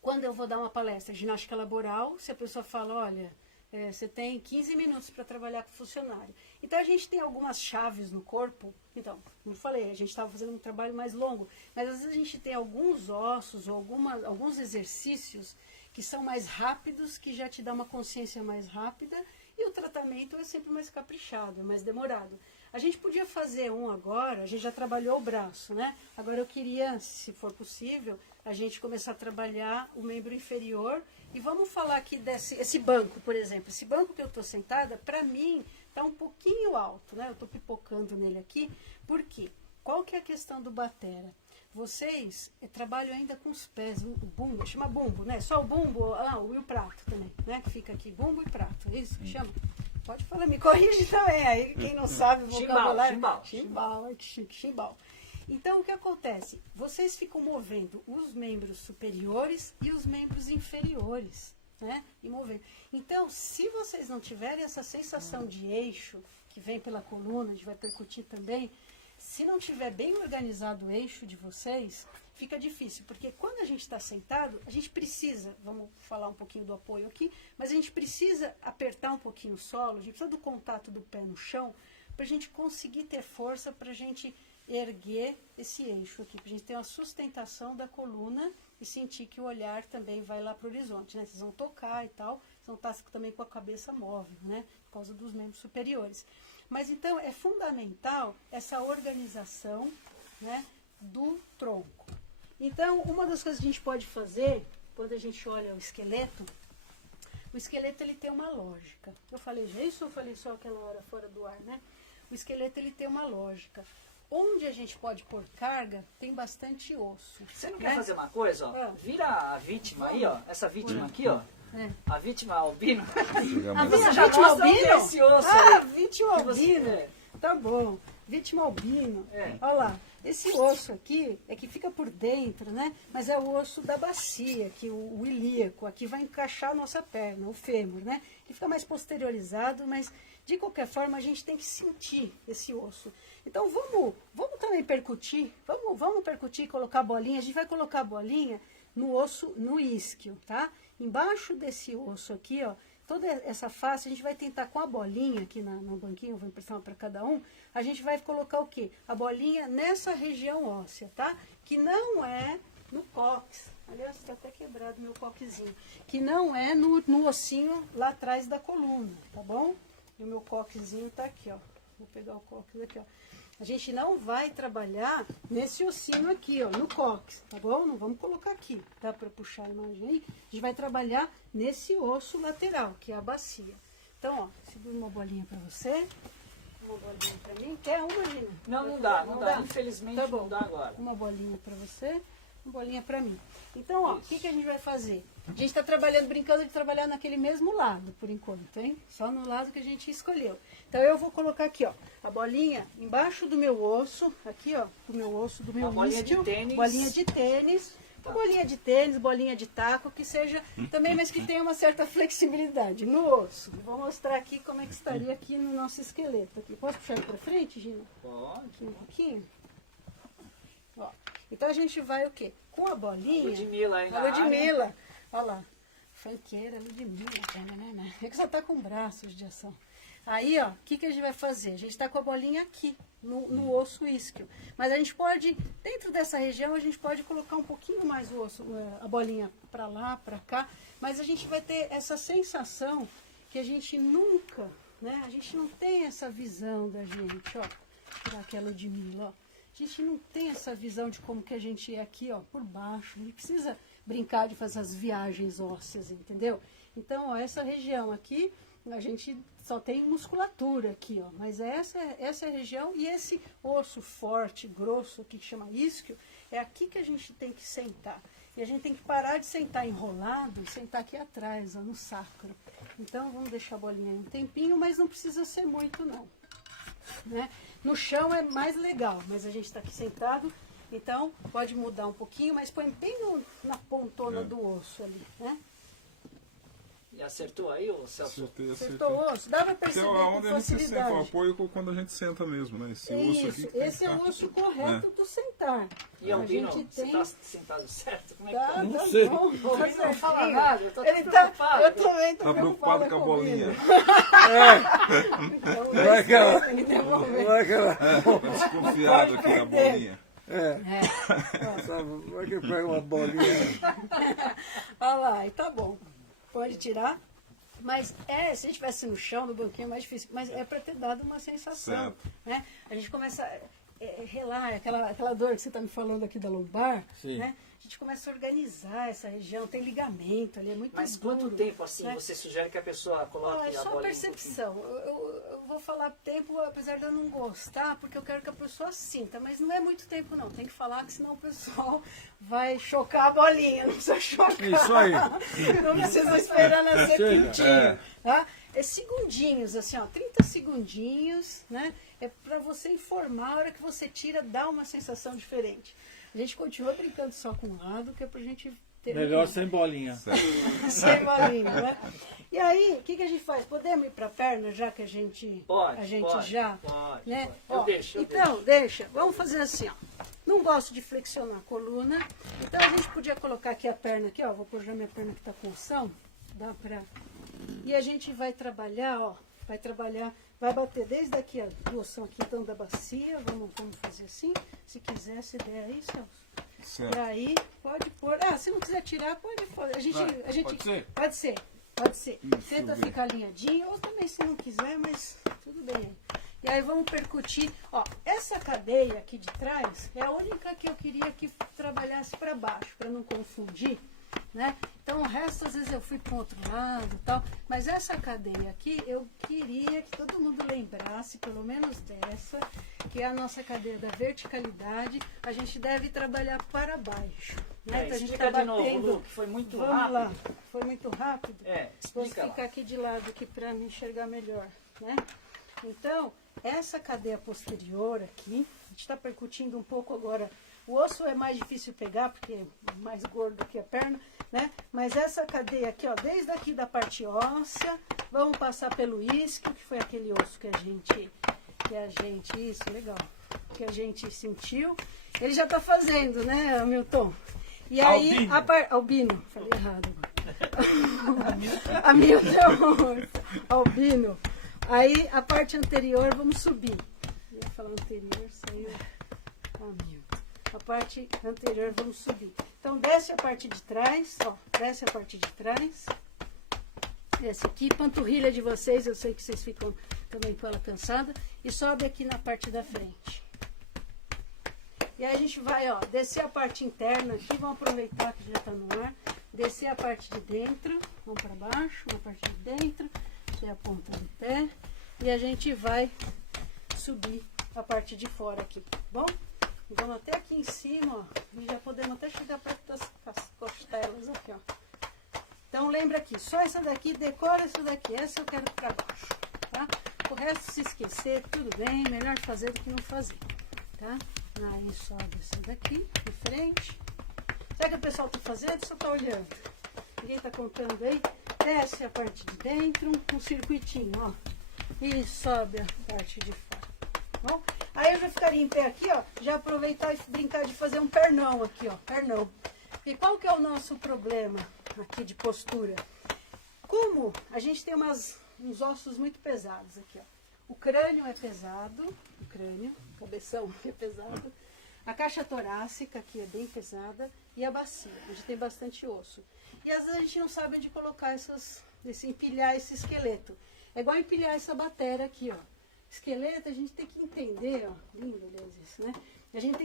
Quando eu vou dar uma palestra de ginástica laboral, se a pessoa fala, olha, você tem 15 minutos para trabalhar com o funcionário. Então a gente tem algumas chaves no corpo, então, como eu falei, a gente estava fazendo um trabalho mais longo, mas às vezes a gente tem alguns ossos ou alguns exercícios que são mais rápidos, que já te dá uma consciência mais rápida, e o tratamento é sempre mais caprichado, é mais demorado. A gente podia fazer um agora, a gente já trabalhou o braço, né? Agora eu queria, se for possível, a gente começar a trabalhar o membro inferior. E vamos falar aqui esse banco, por exemplo. Esse banco que eu estou sentada, para mim, está um pouquinho alto, né? Eu estou pipocando nele aqui. Por quê? Qual que é a questão do batera? Vocês trabalham ainda com os pés, o bumbo, chama bumbo, né? Só o bumbo, e o prato também, né? Que fica aqui, bumbo e prato, é isso que chama? Pode falar, me corrige também, aí quem não sabe o vocabulário. Chimbal, que chique, chimbal. Então o que acontece? Vocês ficam movendo os membros superiores e os membros inferiores, né? E movendo. Então, se vocês não tiverem essa sensação de eixo, que vem pela coluna, a gente vai percutir também, se não tiver bem organizado o eixo de vocês, fica difícil, porque quando a gente está sentado, a gente precisa, vamos falar um pouquinho do apoio aqui, mas a gente precisa apertar um pouquinho o solo, a gente precisa do contato do pé no chão, para a gente conseguir ter força, para a gente erguer esse eixo aqui, para a gente ter uma sustentação da coluna e sentir que o olhar também vai lá para o horizonte, né? Vocês vão tocar e tal, vocês vão estar também com a cabeça móvel, né? Por causa dos membros superiores. Mas então é fundamental essa organização, né, do tronco. Então, uma das coisas que a gente pode fazer, quando a gente olha o esqueleto ele tem uma lógica. Eu falei já isso ou eu falei só aquela hora fora do ar, né? O esqueleto ele tem uma lógica. Onde a gente pode pôr carga, tem bastante osso. Você não quer fazer uma coisa, ó? Vira a vítima aí, ó. Essa vítima aqui, ó. A vítima albino. Você já vítima albino? esse osso aí. Vítima albino. Tá bom. Vítima albino. Olha lá. Esse osso aqui é que fica por dentro, né? Mas é o osso da bacia, que o ilíaco, aqui vai encaixar a nossa perna, o fêmur, né? Ele fica mais posteriorizado, mas de qualquer forma a gente tem que sentir esse osso. Então vamos também percutir, vamos percutir e colocar a bolinha. A gente vai colocar a bolinha no osso, no isquio, tá? Embaixo desse osso aqui, ó, toda essa face, a gente vai tentar com a bolinha aqui no banquinho, vou emprestar uma para cada um, a gente vai colocar o quê? A bolinha nessa região óssea, tá? Que não é no cóccix. Aliás, está até quebrado meu coquezinho. Que não é no ossinho lá atrás da coluna, tá bom? E o meu coquezinho tá aqui, ó. Vou pegar o cóccix aqui, ó. A gente não vai trabalhar nesse ossinho aqui, ó, no cóccix, tá bom? Não vamos colocar aqui, tá? Para puxar a imagem aí. A gente vai trabalhar nesse osso lateral, que é a bacia. Então, ó, segura uma bolinha para você, uma bolinha para mim. Quer uma, Gina? Não dá. Infelizmente tá bom. Não dá agora. Uma bolinha para você, uma bolinha para mim. Então, ó, o que a gente vai fazer? A gente está trabalhando, brincando de trabalhar naquele mesmo lado, por enquanto, hein? Só no lado que a gente escolheu. Então, eu vou colocar aqui, ó, a bolinha embaixo do meu osso, aqui, ó, do meu osso, do meu isquio. Bolinha de tênis. Uma bolinha de tênis, bolinha de taco, que seja também, mas que tenha uma certa flexibilidade no osso. Vou mostrar aqui como é que estaria aqui no nosso esqueleto. Aqui. Posso puxar ele para frente, Gina? Pode. Aqui um pouquinho. Ó. Então a gente vai o quê? Com a bolinha. Ludmilla aí na a Ludmilla. Olha lá. Franqueira, Ludmilla. É que só tá com braços de ação. Aí, ó, o que a gente vai fazer? A gente está com a bolinha aqui, no osso isquio. Mas a gente pode, dentro dessa região, a gente pode colocar um pouquinho mais o osso, a bolinha para lá, para cá. Mas a gente vai ter essa sensação que a gente nunca, né? A gente não tem essa visão da gente, ó. Tirar aquela Ludmilla, ó. A gente não tem essa visão de como que a gente é aqui, ó, por baixo. A gente precisa brincar de fazer as viagens ósseas, entendeu? Então, ó, essa região aqui, a gente só tem musculatura aqui, ó. Mas essa é a região e esse osso forte, grosso, que chama isquio, é aqui que a gente tem que sentar. E a gente tem que parar de sentar enrolado e sentar aqui atrás, ó, no sacro. Então, vamos deixar a bolinha aí um tempinho, mas não precisa ser muito, não. Né? No chão é mais legal, mas a gente está aqui sentado, então pode mudar um pouquinho, mas põe bem na pontona do osso ali, né? E acertou aí, ô Celso? Acertou o osso, dá pra perceber com Onde a gente senta, o facilidade. apoio quando a gente senta mesmo, né? Esse osso aqui. Isso, que tem esse que é o ficar- osso correto do sentar. E a Albino, gente você tem... tá sentado certo? Como é que Tá, tá? tá sei. bom, O Albino tá não fala certinho. nada, eu tô Ele preocupado. eu também tô Tá preocupado com a bolinha. Então, Vai que ela- tem que devolver. Vai que ela. Tá desconfiado aqui na bolinha. Sabe, vai que pega uma bolinha. Olha lá, e tá bom. Pode tirar. Mas se a gente estivesse no chão, no banquinho, é mais difícil. Mas é para ter dado uma sensação. Certo. Né? A gente começa a relar, aquela dor que você está me falando aqui da lombar. Sim. Né? A gente começa a organizar essa região, tem ligamento ali, é muito Mas duro, quanto tempo assim né? você sugere que a pessoa coloque Olha, a só bolinha? percepção. Eu vou falar tempo, apesar de eu não gostar, porque eu quero que a pessoa sinta, mas não é muito tempo não. Tem que falar, que senão o pessoal vai chocar a bolinha, não precisa chocar. Isso aí. Não precisa esperar nascer Chega. quentinho. Tá? É segundinhos, assim, ó, 30 segundinhos, né? É para você informar, a hora que você tira, dá uma sensação diferente. A gente continua brincando só com um lado, que é pra gente ter Melhor sem bolinha. sem bolinha, né? E aí, o que a gente faz? Podemos ir para a perna, já que a gente Pode, já, pode, né? pode. Eu Ó, deixo, eu então, deixa. Vamos fazer assim, ó. Não gosto de flexionar a coluna, então a gente podia colocar aqui a perna aqui, ó. Vou pôr já minha perna que está com ossão, dá para. E a gente vai trabalhar, ó. Vai bater desde aqui, ó, do ossão aqui, então da bacia. Vamos fazer assim. Se quiser, se der aí, Celso. Certo. E aí, pode pôr. Se não quiser tirar, pode pôr. A gente, pode ser? Pode ser. Tenta ficar alinhadinho, ou também se não quiser, mas tudo bem. E aí vamos percutir. Ó, essa cadeia aqui de trás é a única que eu queria que trabalhasse para baixo, para não confundir, né? Então o resto às vezes eu fui para o outro lado e tal. Mas essa cadeia aqui eu queria que todo mundo lembrasse, pelo menos dessa, que é a nossa cadeia da verticalidade. A gente deve trabalhar para baixo. Né? Então a gente Explica tá de novo, batendo. Lu, que foi muito Vamos rápido. lá. Foi muito rápido? Vou Explica ficar lá. aqui de lado aqui para me enxergar melhor, né? Então, essa cadeia posterior aqui, a gente está percutindo um pouco agora. O osso é mais difícil pegar, porque é mais gordo que a perna, né? Mas essa cadeia aqui, ó, desde aqui da parte óssea, vamos passar pelo isquio, que foi aquele osso que a gente, isso, legal, que a gente sentiu. Ele já está fazendo, né, Hamilton? E aí, Albino, falei errado agora. Hamilton, Albino. Aí, a parte anterior, vamos subir. Eu ia falar anterior, saiu Hamilton. A parte anterior, vamos subir. Então, desce a parte de trás, ó, desce a parte de trás. Desce aqui, panturrilha de vocês, eu sei que vocês ficam também com ela cansada. E sobe aqui na parte da frente. E aí a gente vai, ó, descer a parte interna aqui, vamos aproveitar que já está no ar. Descer a parte de dentro, vamos para baixo, a parte de dentro, que é a ponta do pé. E a gente vai subir a parte de fora aqui, tá bom? Vamos até aqui em cima, ó, e já podemos até chegar perto das costelas aqui, ó. Então lembra aqui, só essa daqui, decora essa daqui, essa eu quero para baixo, tá? O resto, se esquecer, tudo bem, melhor fazer do que não fazer, tá? Aí sobe essa daqui, de frente. Sabe o que o pessoal tá fazendo? Só tá olhando. Ninguém tá contando aí. Desce a parte de dentro, um circuitinho, ó. E sobe a parte de fora. Bom? Aí eu já ficaria em pé aqui, ó. Já aproveitar e brincar de fazer um pernão aqui, ó. Pernão. E qual que é o nosso problema aqui de postura? Como a gente tem uns ossos muito pesados aqui, ó. O crânio é pesado, o cabeção é pesado. A caixa torácica aqui é bem pesada e a bacia, onde tem bastante osso. E às vezes a gente não sabe onde colocar empilhar esse esqueleto. É igual empilhar essa bateria aqui, ó. Esqueleto a gente tem que entender, ó. Lindo, aliás, isso, né? A gente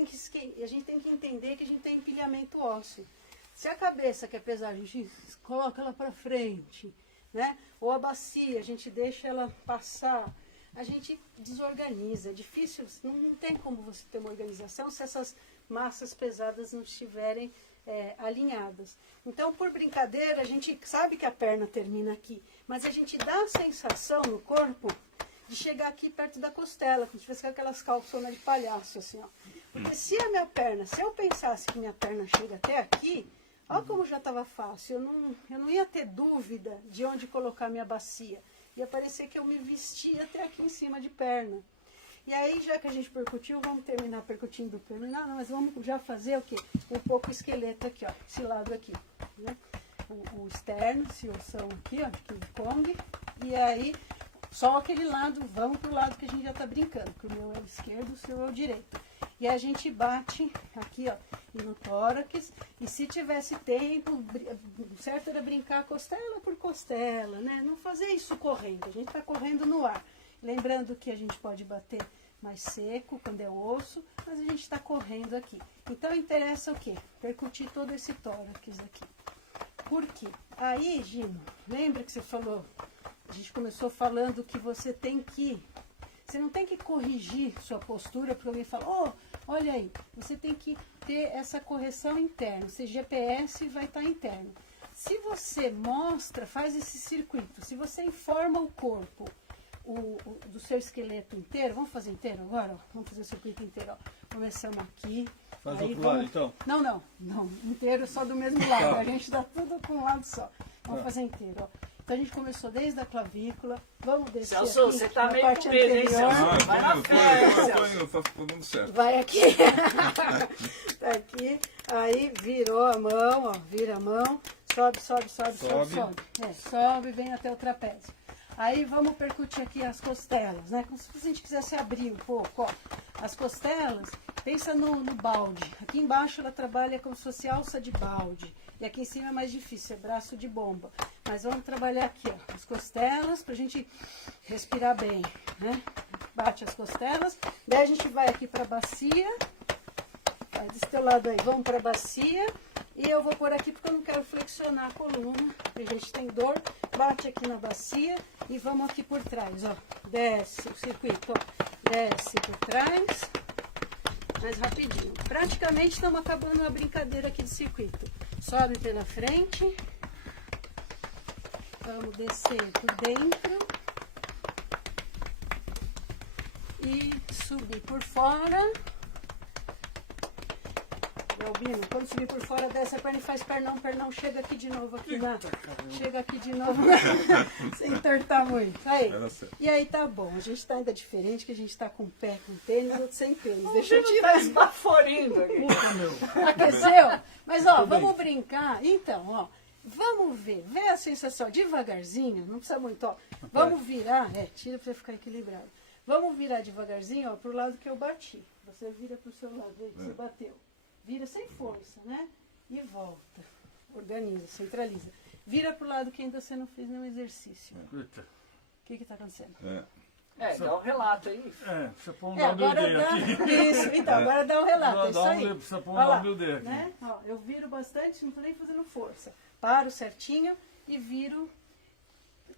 tem que entender que a gente tem empilhamento ósseo. Se a cabeça que é pesada, a gente coloca ela para frente, né? Ou a bacia, a gente deixa ela passar, a gente desorganiza. É difícil, não tem como você ter uma organização se essas massas pesadas não estiverem alinhadas. Então, por brincadeira, a gente sabe que a perna termina aqui, mas a gente dá a sensação no corpo de chegar aqui perto da costela, como se fosse aquelas calçonas de palhaço, assim, ó. Porque se eu pensasse que minha perna chega até aqui, olha como já estava fácil, eu não ia ter dúvida de onde colocar minha bacia. Ia parecer que eu me vestia até aqui em cima de perna. E aí, já que a gente percutiu, vamos terminar percutindo o perna. Não, mas vamos já fazer o quê? Um pouco o esqueleto aqui, ó, esse lado aqui, né? O externo, esse ossão aqui, ó, King Kong. E aí, só aquele lado, vamos pro lado que a gente já tá brincando, que o meu é o esquerdo, o seu é o direito. E a gente bate aqui, ó, e no tórax. E se tivesse tempo, o certo era brincar costela por costela, né? Não fazer isso correndo, a gente tá correndo no ar. Lembrando que a gente pode bater mais seco quando é osso, mas a gente está correndo aqui. Então interessa o quê? Percutir todo esse tórax aqui. Por quê? Aí, Gino, lembra que você falou, a gente começou falando que você não tem que corrigir sua postura, porque alguém fala, olha aí, você tem que ter essa correção interna, esse GPS vai estar interno. Se você faz esse circuito, se você informa o corpo, do seu esqueleto inteiro, vamos fazer inteiro agora? Ó. Vamos fazer o circuito inteiro. Ó. Começamos aqui. Faz aí outro lado, então? Não, inteiro só do mesmo lado. A gente dá tudo com um lado só. Vamos fazer inteiro. Ó. Então a gente começou desde a clavícula, vamos descer Celso, aqui, você tá na meio parte com medo, hein, anterior. Celso? Vai na fé, Celso. Tá dando certo. Vai aqui. Tá aqui. Aí virou a mão, ó. Vira a mão. Sobe. Sobe, vem até o trapézio. Aí vamos percutir aqui as costelas, né? Como se a gente quisesse abrir um pouco, ó. As costelas, pensa no balde. Aqui embaixo ela trabalha como se fosse alça de balde. E aqui em cima é mais difícil, é braço de bomba. Mas vamos trabalhar aqui, ó, as costelas, pra gente respirar bem, né? Bate as costelas. Daí a gente vai aqui pra bacia. Vai desse teu lado aí, vamos pra bacia. E eu vou pôr aqui porque eu não quero flexionar a coluna. A gente tem dor. Bate aqui na bacia e vamos aqui por trás, ó. Desce o circuito, ó. Desce por trás. Mais rapidinho. Praticamente estamos acabando a brincadeira aqui de circuito. Sobe pela frente. Vamos descer por dentro. E subir por fora. Albino, quando subir por fora dessa perna e faz pernão, chega aqui de novo, chega aqui de novo, sem entortar muito. Aí. E aí tá bom, a gente tá ainda diferente, que a gente tá com o pé com tênis, outro sem tênis. Deixa eu tirar. Tá esbaforindo aqui. Aqueceu? Mas ó, vamos brincar. Então, ó, vamos ver a sensação devagarzinho, não precisa muito, ó. Vamos virar, tira pra você ficar equilibrado. Vamos virar devagarzinho, ó, pro lado que eu bati. Você vira pro seu lado aí que você bateu. Vira sem força, né? E volta. Organiza, centraliza. Vira pro lado que ainda você não fez nenhum exercício. O que está acontecendo? Dá um relato aí. Precisa pôr um agora WD dá, aqui. isso, então, agora dá um relato. É isso aí. Precisa pôr Olha lá, um WD aqui. né? Ó, eu viro bastante, não estou nem fazendo força. Paro certinho e viro.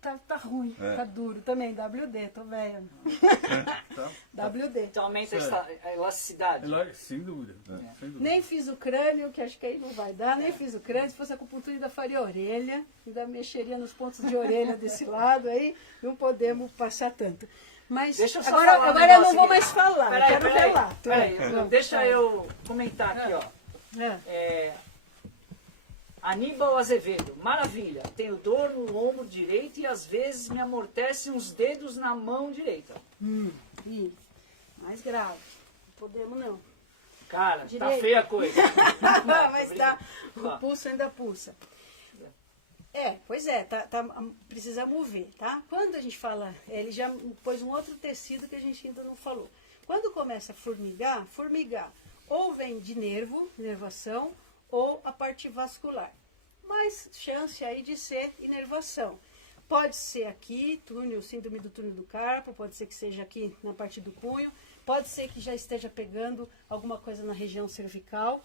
Tá ruim, tá duro também. WD, tô velha. WD. Então aumenta a elasticidade. Sem dúvida. Sem dúvida. Nem fiz o crânio, que acho que aí não vai dar, nem fiz o crânio. Se fosse acupuntura, ainda faria a orelha, ainda mexeria nos pontos de orelha desse lado aí, não podemos passar tanto. Mas deixa eu só agora falar um eu não negócio vou aqui. mais falar, eu quero relato. Deixa eu comentar aqui, ó. Aníbal Azevedo, maravilha, tenho dor no ombro direito e às vezes me amortece uns dedos na mão direita. Mais grave, não podemos não. Cara, Direito. tá feia a coisa. Mas dá, o pulso ainda pulsa. Pois é, precisa mover, tá? Quando a gente fala, ele já pôs um outro tecido que a gente ainda não falou. Quando começa a formigar ou vem de nervo, inervação, ou a parte vascular. Mas chance aí de ser inervação. Pode ser aqui, túnel, síndrome do túnel do carpo, pode ser que seja aqui na parte do punho, pode ser que já esteja pegando alguma coisa na região cervical.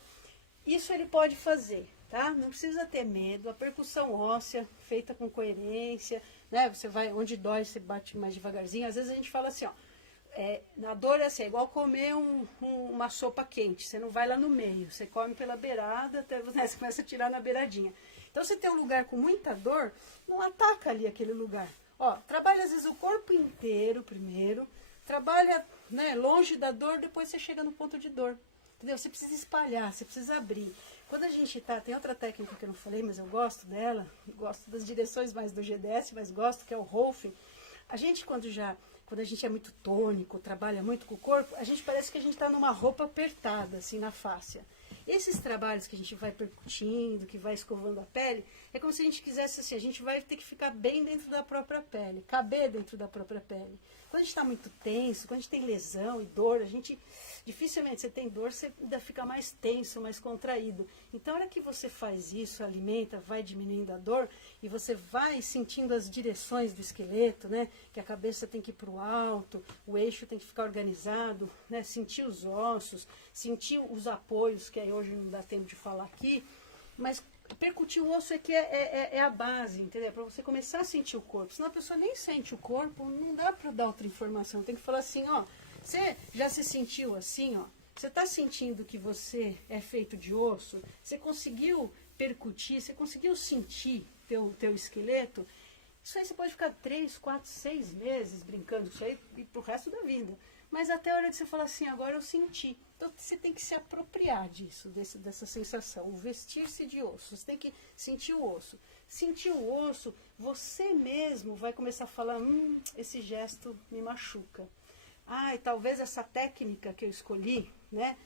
Isso ele pode fazer, tá? Não precisa ter medo. A percussão óssea, feita com coerência, né? Você vai, onde dói, você bate mais devagarzinho. Às vezes a gente fala assim, ó, na dor é assim, é igual comer uma sopa quente. Você não vai lá no meio, você come pela beirada, até você começa a tirar na beiradinha. Então, se tem um lugar com muita dor, não ataca ali aquele lugar. Ó, trabalha às vezes o corpo inteiro primeiro, trabalha, né, longe da dor, depois você chega no ponto de dor. Entendeu? Você precisa espalhar, você precisa abrir. Quando a gente tem outra técnica que eu não falei, mas eu gosto dela, gosto das direções mais do GDS, mas gosto, que é o Rolfing. A gente, quando a gente é muito tônico, trabalha muito com o corpo, a gente parece que a gente está numa roupa apertada, assim, na fáscia. Esses trabalhos que a gente vai percutindo, que vai escovando a pele, é como se a gente quisesse assim, a gente vai ter que ficar bem dentro da própria pele, caber dentro da própria pele. Quando a gente está muito tenso, quando a gente tem lesão e dor, dificilmente você tem dor, você ainda fica mais tenso, mais contraído. Então, a hora que você faz isso, alimenta, vai diminuindo a dor, e você vai sentindo as direções do esqueleto, né? Que a cabeça tem que ir para o alto, o eixo tem que ficar organizado, né? Sentir os ossos, sentir os apoios, que aí hoje não dá tempo de falar aqui, mas percutir o osso é a base, entendeu? Para você começar a sentir o corpo. Senão a pessoa nem sente o corpo, não dá para dar outra informação. Tem que falar assim, ó, você já se sentiu assim, ó? Você está sentindo que você é feito de osso? Você conseguiu percutir? Você conseguiu sentir teu esqueleto? Isso aí você pode ficar 3, 4, 6 meses brincando com isso aí e pro resto da vida. Mas até a hora que você falar assim, agora eu senti. Então você tem que se apropriar disso, dessa sensação, o vestir-se de osso. Você tem que sentir o osso. Sentir o osso, você mesmo vai começar a falar, esse gesto me machuca. E talvez essa técnica que eu escolhi, né?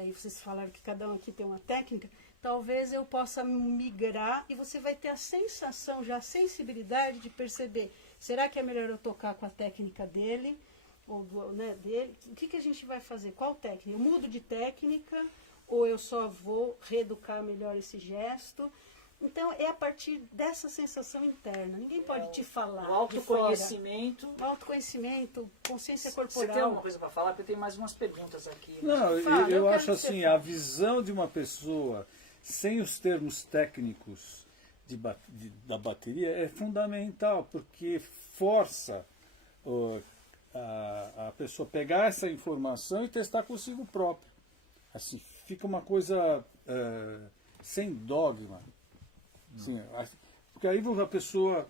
Aí vocês falaram que cada um aqui tem uma técnica, talvez eu possa migrar e você vai ter a sensação, já a sensibilidade de perceber, será que é melhor eu tocar com a técnica dele? Ou dele? O que a gente vai fazer? Qual técnica? Eu mudo de técnica ou eu só vou reeducar melhor esse gesto? Então, é a partir dessa sensação interna. Ninguém pode te falar. O autoconhecimento. O autoconhecimento, consciência corporal. Você tem alguma coisa para falar? Porque eu tenho mais umas perguntas aqui. Não, eu acho assim, a visão de uma pessoa sem os termos técnicos da bateria é fundamental, porque força a pessoa pegar essa informação e testar consigo próprio. Assim, fica uma coisa sem dogma. Assim, porque aí a pessoa,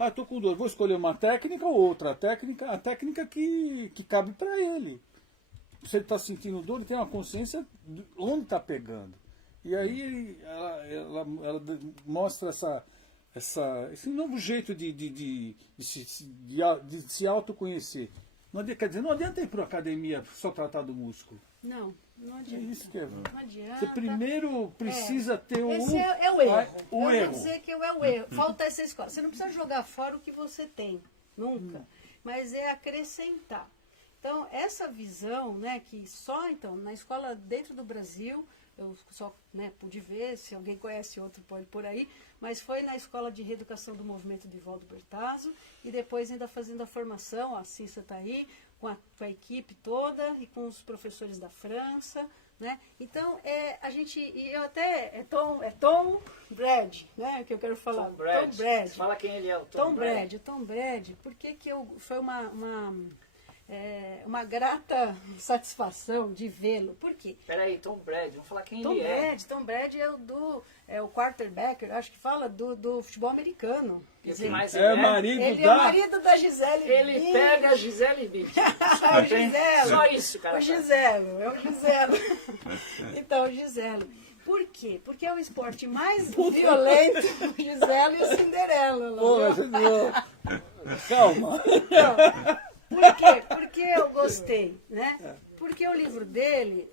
estou com dor, vou escolher uma técnica ou outra técnica, a técnica que cabe para ele. Se ele está sentindo dor, ele tem uma consciência de onde está pegando. E aí ela mostra esse novo jeito de se autoconhecer. Quer dizer, não adianta ir para a academia só tratar do músculo. Não adianta. É isso que não adianta. Você primeiro precisa ter Esse é o erro. o eu erro. vou dizer que é o erro. Falta essa escola. Você não precisa jogar fora o que você tem, nunca. Mas é acrescentar. Então, essa visão, né, que só, então, na escola dentro do Brasil, eu só pude ver, se alguém conhece outro pode por aí, mas foi na Escola de Reeducação do Movimento de Valdo Bertazzo, e depois ainda fazendo a formação, a Cissa está aí, com a equipe toda e com os professores da França, né? Então, é Tom Brady, né, que eu quero falar. Tom Brady. Tom Brady. Fala quem ele é, o Tom Brady. Tom Brady, porque foi uma grata satisfação de vê-lo. Por quê? Peraí, Tom Brady, vamos falar quem ele é. Tom Brady é o quarterback, eu acho que fala do futebol americano. E o que mais é o marido ele é o marido da Gisele Ele Bündchen. pega a Gisele Bündchen. O Giselo. Só isso, cara. O Giselo, é o Giselo. Então, o Giselo. Por quê? Porque é o esporte mais violento, o Giselo e o Cinderela. Calma. Então, por quê? Porque eu gostei, né? porque o livro dele,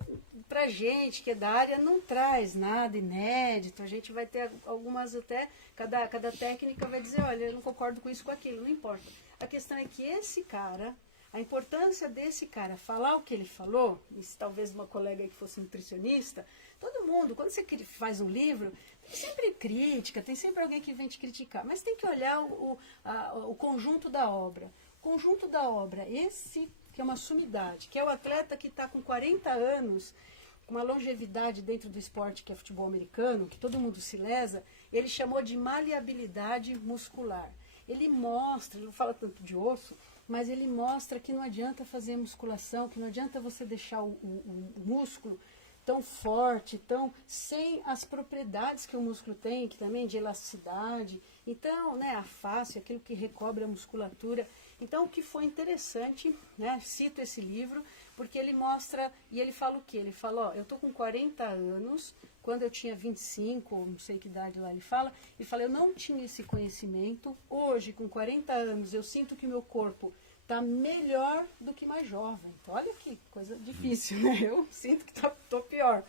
pra gente que é da área, não traz nada inédito. A gente vai ter algumas até, cada técnica vai dizer, olha, eu não concordo com isso, com aquilo, não importa. A questão é que esse cara, a importância desse cara falar o que ele falou, e se talvez uma colega aí que fosse nutricionista, todo mundo, quando você faz um livro, tem sempre crítica, tem sempre alguém que vem te criticar, mas tem que olhar o conjunto da obra. O conjunto da obra, esse que é uma sumidade, que é o atleta que está com 40 anos, com uma longevidade dentro do esporte que é futebol americano, que todo mundo se lesa, ele chamou de maleabilidade muscular. Ele mostra, ele não fala tanto de osso, mas ele mostra que não adianta fazer musculação, que não adianta você deixar o músculo tão forte, tão sem as propriedades que o músculo tem, que também de elasticidade. Então, né, a face, aquilo que recobre a musculatura. Então, o que foi interessante, né, cito esse livro, porque ele mostra, e ele fala o quê? Ele fala, ó, eu tô com 40 anos, quando eu tinha 25, não sei que idade lá ele fala, eu não tinha esse conhecimento, hoje, com 40 anos, eu sinto que meu corpo está melhor do que mais jovem. Então, olha que coisa difícil, né? Eu sinto que tô pior.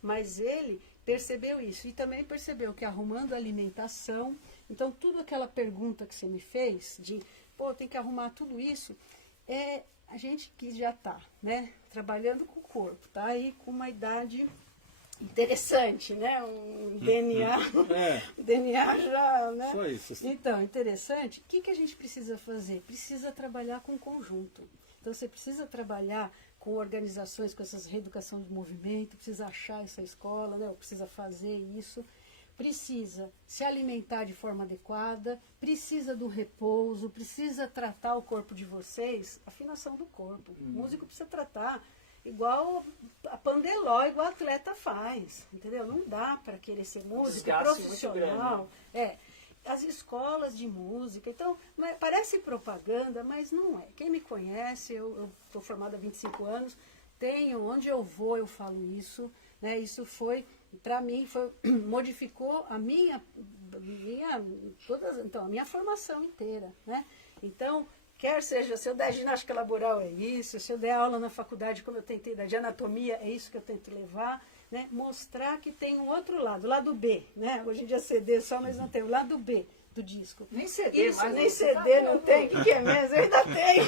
Mas ele percebeu isso, e também percebeu que arrumando a alimentação, então tudo aquela pergunta que você me fez, de, pô, tem que arrumar tudo isso, é a gente que já está, né, trabalhando com o corpo, tá aí com uma idade interessante, né, um DNA, DNA já, né? Só isso. Então, interessante, o que a gente precisa fazer? Precisa trabalhar com conjunto. Então, você precisa trabalhar com organizações, com essas reeducação de movimento, precisa achar essa escola, né, precisa fazer isso, precisa se alimentar de forma adequada, precisa do repouso, precisa tratar o corpo de vocês, afinação do corpo. O músico precisa tratar igual a Pandeló, igual a atleta faz, entendeu? Não dá para querer ser músico Desgaste profissional. muito grande. As escolas de música, então, parece propaganda, mas não é. Quem me conhece, eu estou formada há 25 anos, onde eu vou, eu falo isso, né? Isso foi, para mim, modificou a minha formação inteira, né? Então, quer seja, se eu der ginástica laboral é isso, se eu der aula na faculdade, como eu tentei dar de anatomia, é isso que eu tento levar, né? Mostrar que tem um outro lado, o lado B, né? Hoje em dia CD só, mas não tem o lado B do disco. Nem CD, isso, mas nem você CD tá não vendo? tem, o que é mesmo? Eu ainda tenho.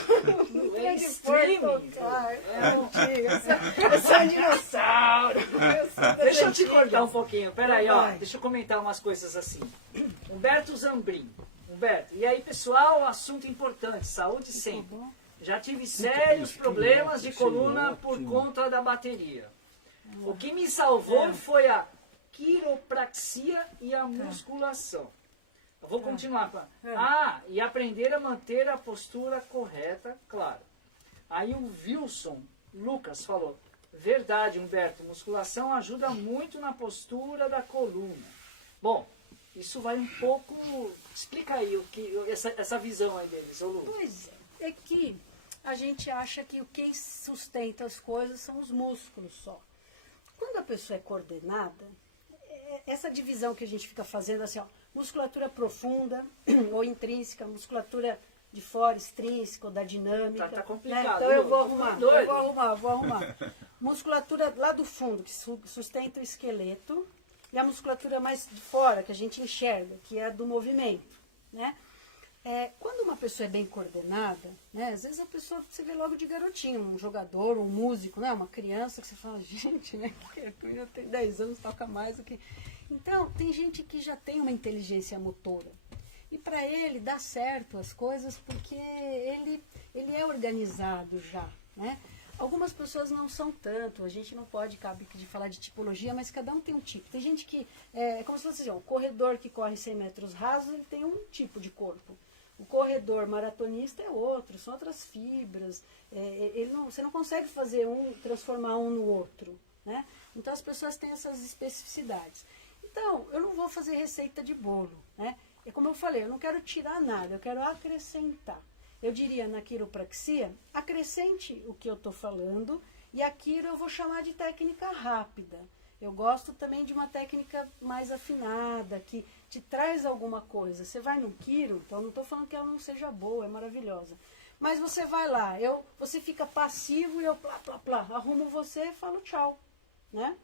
Não É tem que streaming, tocar, pô. é antigo, eu sou dinossauro. Deixa eu te cortar um pouquinho, peraí, ó, Vai. deixa eu comentar umas coisas assim. Humberto Zambrin. Humberto, e aí pessoal, assunto importante, saúde sempre. Já tive sérios problemas de coluna por conta da bateria. O que me salvou foi a quiropraxia e a musculação. Eu vou continuar. E aprender a manter a postura correta, claro. Aí o Wilson Lucas falou, verdade, Humberto, musculação ajuda muito na postura da coluna. Bom, isso vai um pouco... Explica aí essa visão aí deles, ô Lu. Pois é que a gente acha que o que sustenta as coisas são os músculos só. Quando a pessoa é coordenada, essa divisão que a gente fica fazendo assim, ó, musculatura profunda ou intrínseca, musculatura de fora, extrínseca ou da dinâmica. Tá né? complicado. Então eu Lu. vou arrumar, Doido. vou arrumar. Musculatura lá do fundo, que sustenta o esqueleto, e a musculatura mais de fora, que a gente enxerga, que é a do movimento, né? Quando uma pessoa é bem coordenada, né, às vezes a pessoa, você vê logo de garotinho, um jogador, um músico, né, uma criança, que você fala, gente, né, que já tem 10 anos, toca mais do que... Então, tem gente que já tem uma inteligência motora. E para ele dá certo as coisas porque ele é organizado já, né? Algumas pessoas não são tanto, a gente não pode, cabe de falar de tipologia, mas cada um tem um tipo. Tem gente que, é como se fosse assim, um corredor que corre 100 metros rasos, ele tem um tipo de corpo. O corredor maratonista é outro, são outras fibras. Você não consegue transformar um no outro, né? Então as pessoas têm essas especificidades. Então, eu não vou fazer receita de bolo, né? É como eu falei, eu não quero tirar nada, eu quero acrescentar. Eu diria na quiropraxia, acrescente o que eu estou falando, e a quiro eu vou chamar de técnica rápida. Eu gosto também de uma técnica mais afinada, que te traz alguma coisa. Você vai no quiro, então não estou falando que ela não seja boa, é maravilhosa. Mas você vai lá, você fica passivo e eu plá, plá, plá, arrumo você e falo tchau, né?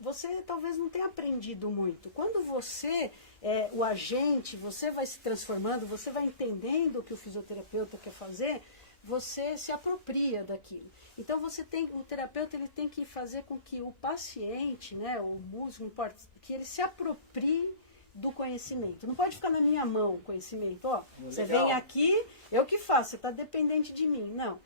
Você talvez não tenha aprendido muito. Quando você é o agente, você vai se transformando, você vai entendendo o que o fisioterapeuta quer fazer, você se apropria daquilo. Então o terapeuta ele tem que fazer com que o paciente, né, o músico, não importa, que ele se aproprie do conhecimento. Não pode ficar na minha mão o conhecimento. Ó, você vem aqui, eu que faço, você está dependente de mim. Não.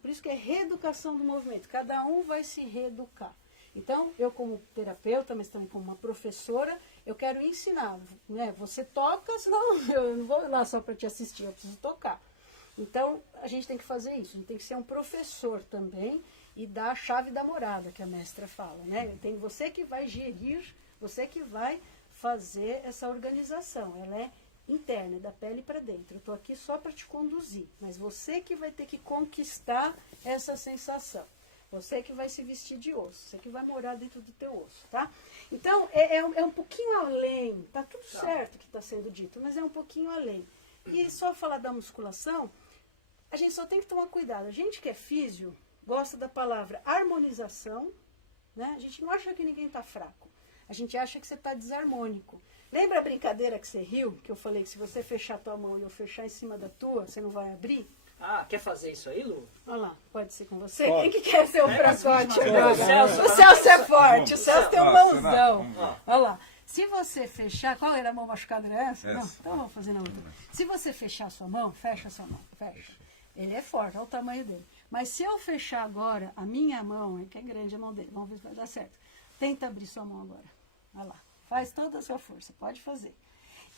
Por isso que é reeducação do movimento. Cada um vai se reeducar. Então, eu como terapeuta, mas também como uma professora, eu quero ensinar. Né? Você toca, senão eu não vou lá só para te assistir, eu preciso tocar. Então, a gente tem que fazer isso. A gente tem que ser um professor também e dar a chave da morada, que a mestra fala. Né? Tem você que vai gerir, você que vai fazer essa organização. Ela é interna, é da pele para dentro. Eu estou aqui só para te conduzir, mas você que vai ter que conquistar essa sensação. Você que vai se vestir de osso, você que vai morar dentro do teu osso, tá? Então, é um pouquinho além, tá tudo certo que está sendo dito, mas é um pouquinho além. E só falar da musculação, a gente só tem que tomar cuidado. A gente que é físio, gosta da palavra harmonização, né? A gente não acha que ninguém está fraco. A gente acha que você está desarmônico. Lembra a brincadeira que você riu? Que eu falei que se você fechar a tua mão e eu fechar em cima da tua, você não vai abrir? Ah, quer fazer isso aí, Lu? Olha lá, pode ser com você? Pode. Quem que quer ser o fracote agora? O Celso. O Celso é forte, o Celso tem um mãozão. Vamos lá. Olha lá. Se você fechar, qual era a mão machucada? Era essa? Essa. Não, então vamos fazer na outra. Se você fechar a sua mão, fecha a sua mão, fecha. Ele é forte, olha o tamanho dele. Mas se eu fechar agora a minha mão, que é grande a mão dele, vamos ver se vai dar certo. Tenta abrir sua mão agora. Olha lá. Faz toda a sua força, pode fazer.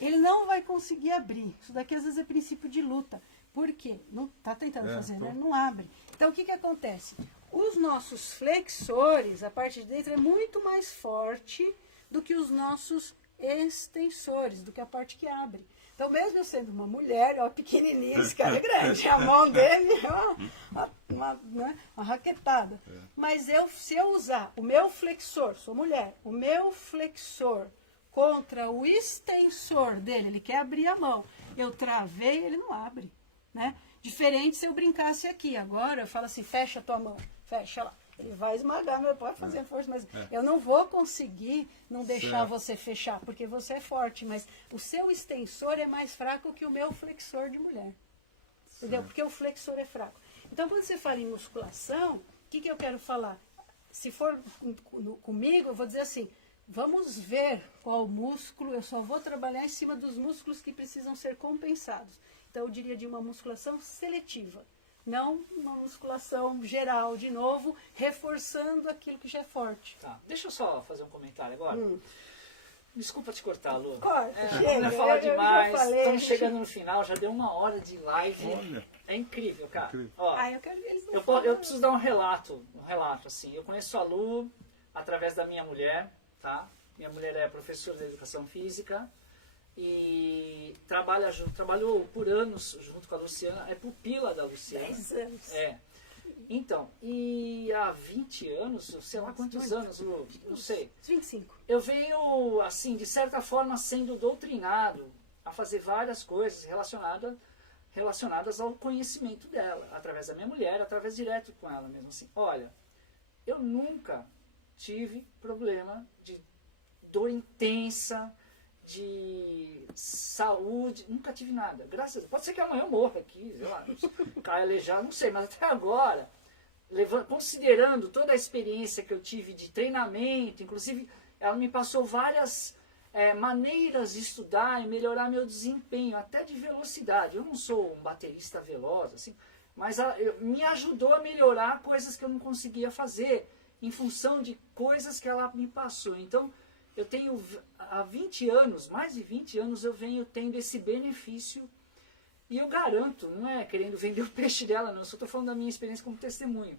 Ele não vai conseguir abrir. Isso daqui às vezes é princípio de luta. Por quê? Não está tentando fazer, né? Não abre. Então o que acontece? Os nossos flexores, a parte de dentro é muito mais forte do que os nossos extensores, do que a parte que abre. Então, mesmo eu sendo uma mulher, ó, pequenininha, esse cara é grande, a mão dele é uma raquetada. Mas se eu usar o meu flexor, sou mulher, o meu flexor contra o extensor dele, ele quer abrir a mão, eu travei, ele não abre. Né? Diferente se eu brincasse aqui. Agora eu falo assim, fecha a tua mão, fecha lá. Ele vai esmagar, meu pode fazer força, mas eu não vou conseguir não deixar você fechar, porque você é forte, mas o seu extensor é mais fraco que o meu flexor de mulher. Entendeu? Porque o flexor é fraco. Então, quando você fala em musculação, o que eu quero falar? Se for comigo, eu vou dizer assim, vamos ver qual músculo, eu só vou trabalhar em cima dos músculos que precisam ser compensados. Então, eu diria de uma musculação seletiva. Não uma musculação geral, de novo, reforçando aquilo que já é forte. Tá. Deixa eu só fazer um comentário agora. Desculpa te cortar, Lu. Corta, chega. Não fala demais. Estamos chegando no final, já deu 1 hora de live. Olha. É incrível, cara. Incrível. Ó, eu quero eles não eu preciso dar um relato assim. Eu conheço a Lu através da minha mulher, tá? Minha mulher é professora de educação física e trabalhou por anos junto com a Luciana, é pupila da Luciana. 10 anos. É. Então, e há 20 anos, sei lá quantos anos, Lu, não sei. 25. Eu venho, assim, de certa forma, sendo doutrinado a fazer várias coisas relacionadas ao conhecimento dela, através da minha mulher, através direto com ela mesmo, assim. Olha, eu nunca tive problema de dor intensa, de saúde, nunca tive nada. Graças a Deus. Pode ser que amanhã eu morra aqui, sei lá, caia aleijado, não sei, mas até agora, considerando toda a experiência que eu tive de treinamento, inclusive ela me passou várias maneiras de estudar e melhorar meu desempenho, até de velocidade. Eu não sou um baterista veloz, assim, mas me ajudou a melhorar coisas que eu não conseguia fazer, em função de coisas que ela me passou. Então, eu tenho, há 20 anos, mais de 20 anos, eu venho tendo esse benefício. E eu garanto, não é querendo vender o peixe dela, não, eu só estou falando da minha experiência como testemunho.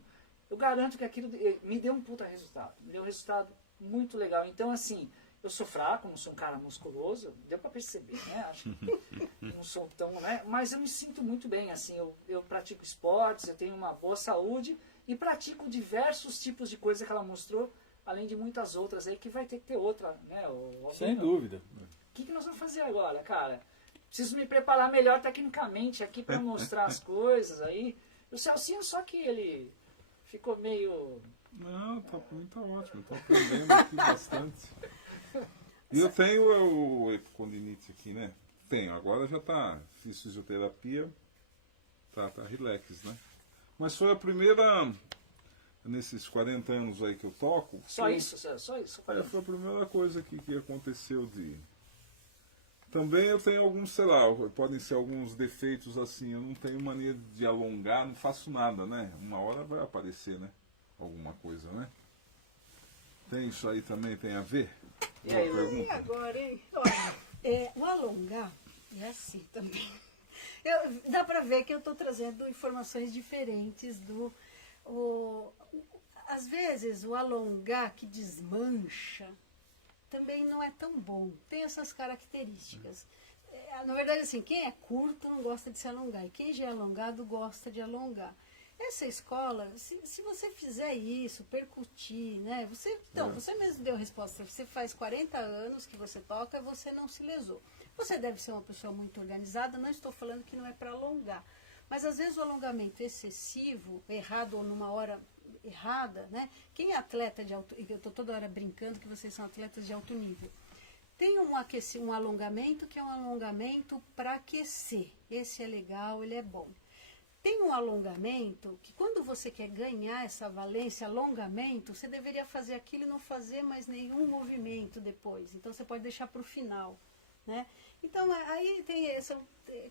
Eu garanto que aquilo me deu um puta resultado. Me deu um resultado muito legal. Então, assim, eu sou fraco, não sou um cara musculoso, deu para perceber, né? Acho que não sou tão, né? Mas eu me sinto muito bem, assim, eu pratico esportes, eu tenho uma boa saúde e pratico diversos tipos de coisas que ela mostrou, além de muitas outras aí, que vai ter que ter outra, né? Sem dúvida. O que nós vamos fazer agora, cara? preciso me preparar melhor tecnicamente aqui para mostrar as coisas aí. O Celcinho, só que ele ficou meio... Não, tá ótimo, tô aprendendo aqui bastante. E eu tenho o epicondinite aqui, né? Tenho, agora já tá, fiz fisioterapia, tá relax, né? Mas foi a primeira, nesses 40 anos aí que eu toco... Só isso? Foi a primeira coisa que aconteceu de... Também eu tenho alguns, sei lá, podem ser alguns defeitos assim, eu não tenho mania de alongar, não faço nada, né? Uma hora vai aparecer, né? Alguma coisa, né? Tem isso aí também, tem a ver? E aí, E agora, hein? Olha, o alongar é assim também. Dá para ver que eu estou trazendo informações diferentes às vezes o alongar que desmancha também não é tão bom. Tem essas características. Na verdade, assim, quem é curto não gosta de se alongar. E quem já é alongado gosta de alongar. Essa escola, se você fizer isso, percutir, né? Você mesmo deu a resposta. Você faz 40 anos que você toca, você não se lesou. Você deve ser uma pessoa muito organizada. Não estou falando que não é para alongar. Mas às vezes o alongamento excessivo, errado ou numa hora errada, né? Quem é atleta de alto... Eu estou toda hora brincando que vocês são atletas de alto nível. Tem um alongamento que é um alongamento para aquecer. Esse é legal, ele é bom. Tem um alongamento que quando você quer ganhar essa valência, alongamento, você deveria fazer aquilo e não fazer mais nenhum movimento depois. Então você pode deixar para o final, né? Então aí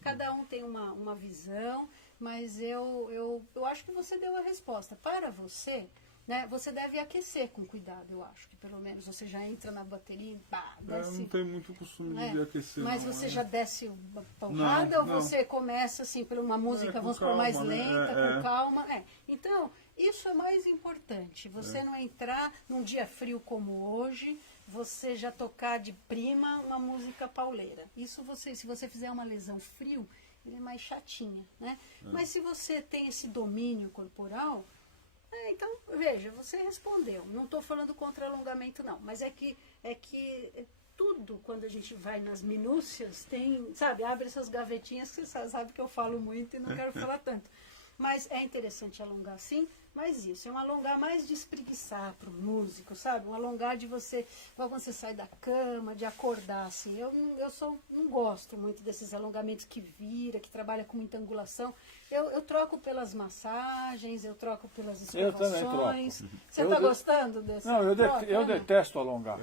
cada um tem uma visão, mas eu acho que você deu a resposta. Para você, né, você deve aquecer com cuidado, eu acho que pelo menos você já entra na bateria e desce. Eu não tenho muito costume de aquecer. Mas não, você já desce uma porrada ou você começa assim por uma música, vamos por mais lenta, com calma? Então, isso é mais importante. Você não entrar num dia frio como hoje, você já tocar de prima uma música pauleira. Isso se você fizer uma lesão frio, ele é mais chatinha, né? Mas se você tem esse domínio corporal, então, veja, você respondeu. Não estou falando contra alongamento, não. Mas é que tudo, quando a gente vai nas minúcias, tem, sabe, abre essas gavetinhas que você sabe que eu falo muito e não quero falar tanto. Mas é interessante alongar sim, mas isso, é um alongar mais de espreguiçar para o músico, sabe? Um alongar de você, quando você sai da cama, de acordar, assim. Eu não gosto muito desses alongamentos que vira, que trabalha com muita angulação. Eu troco pelas massagens, eu troco pelas escovações. Você está gostando desse? Não, eu detesto alongar.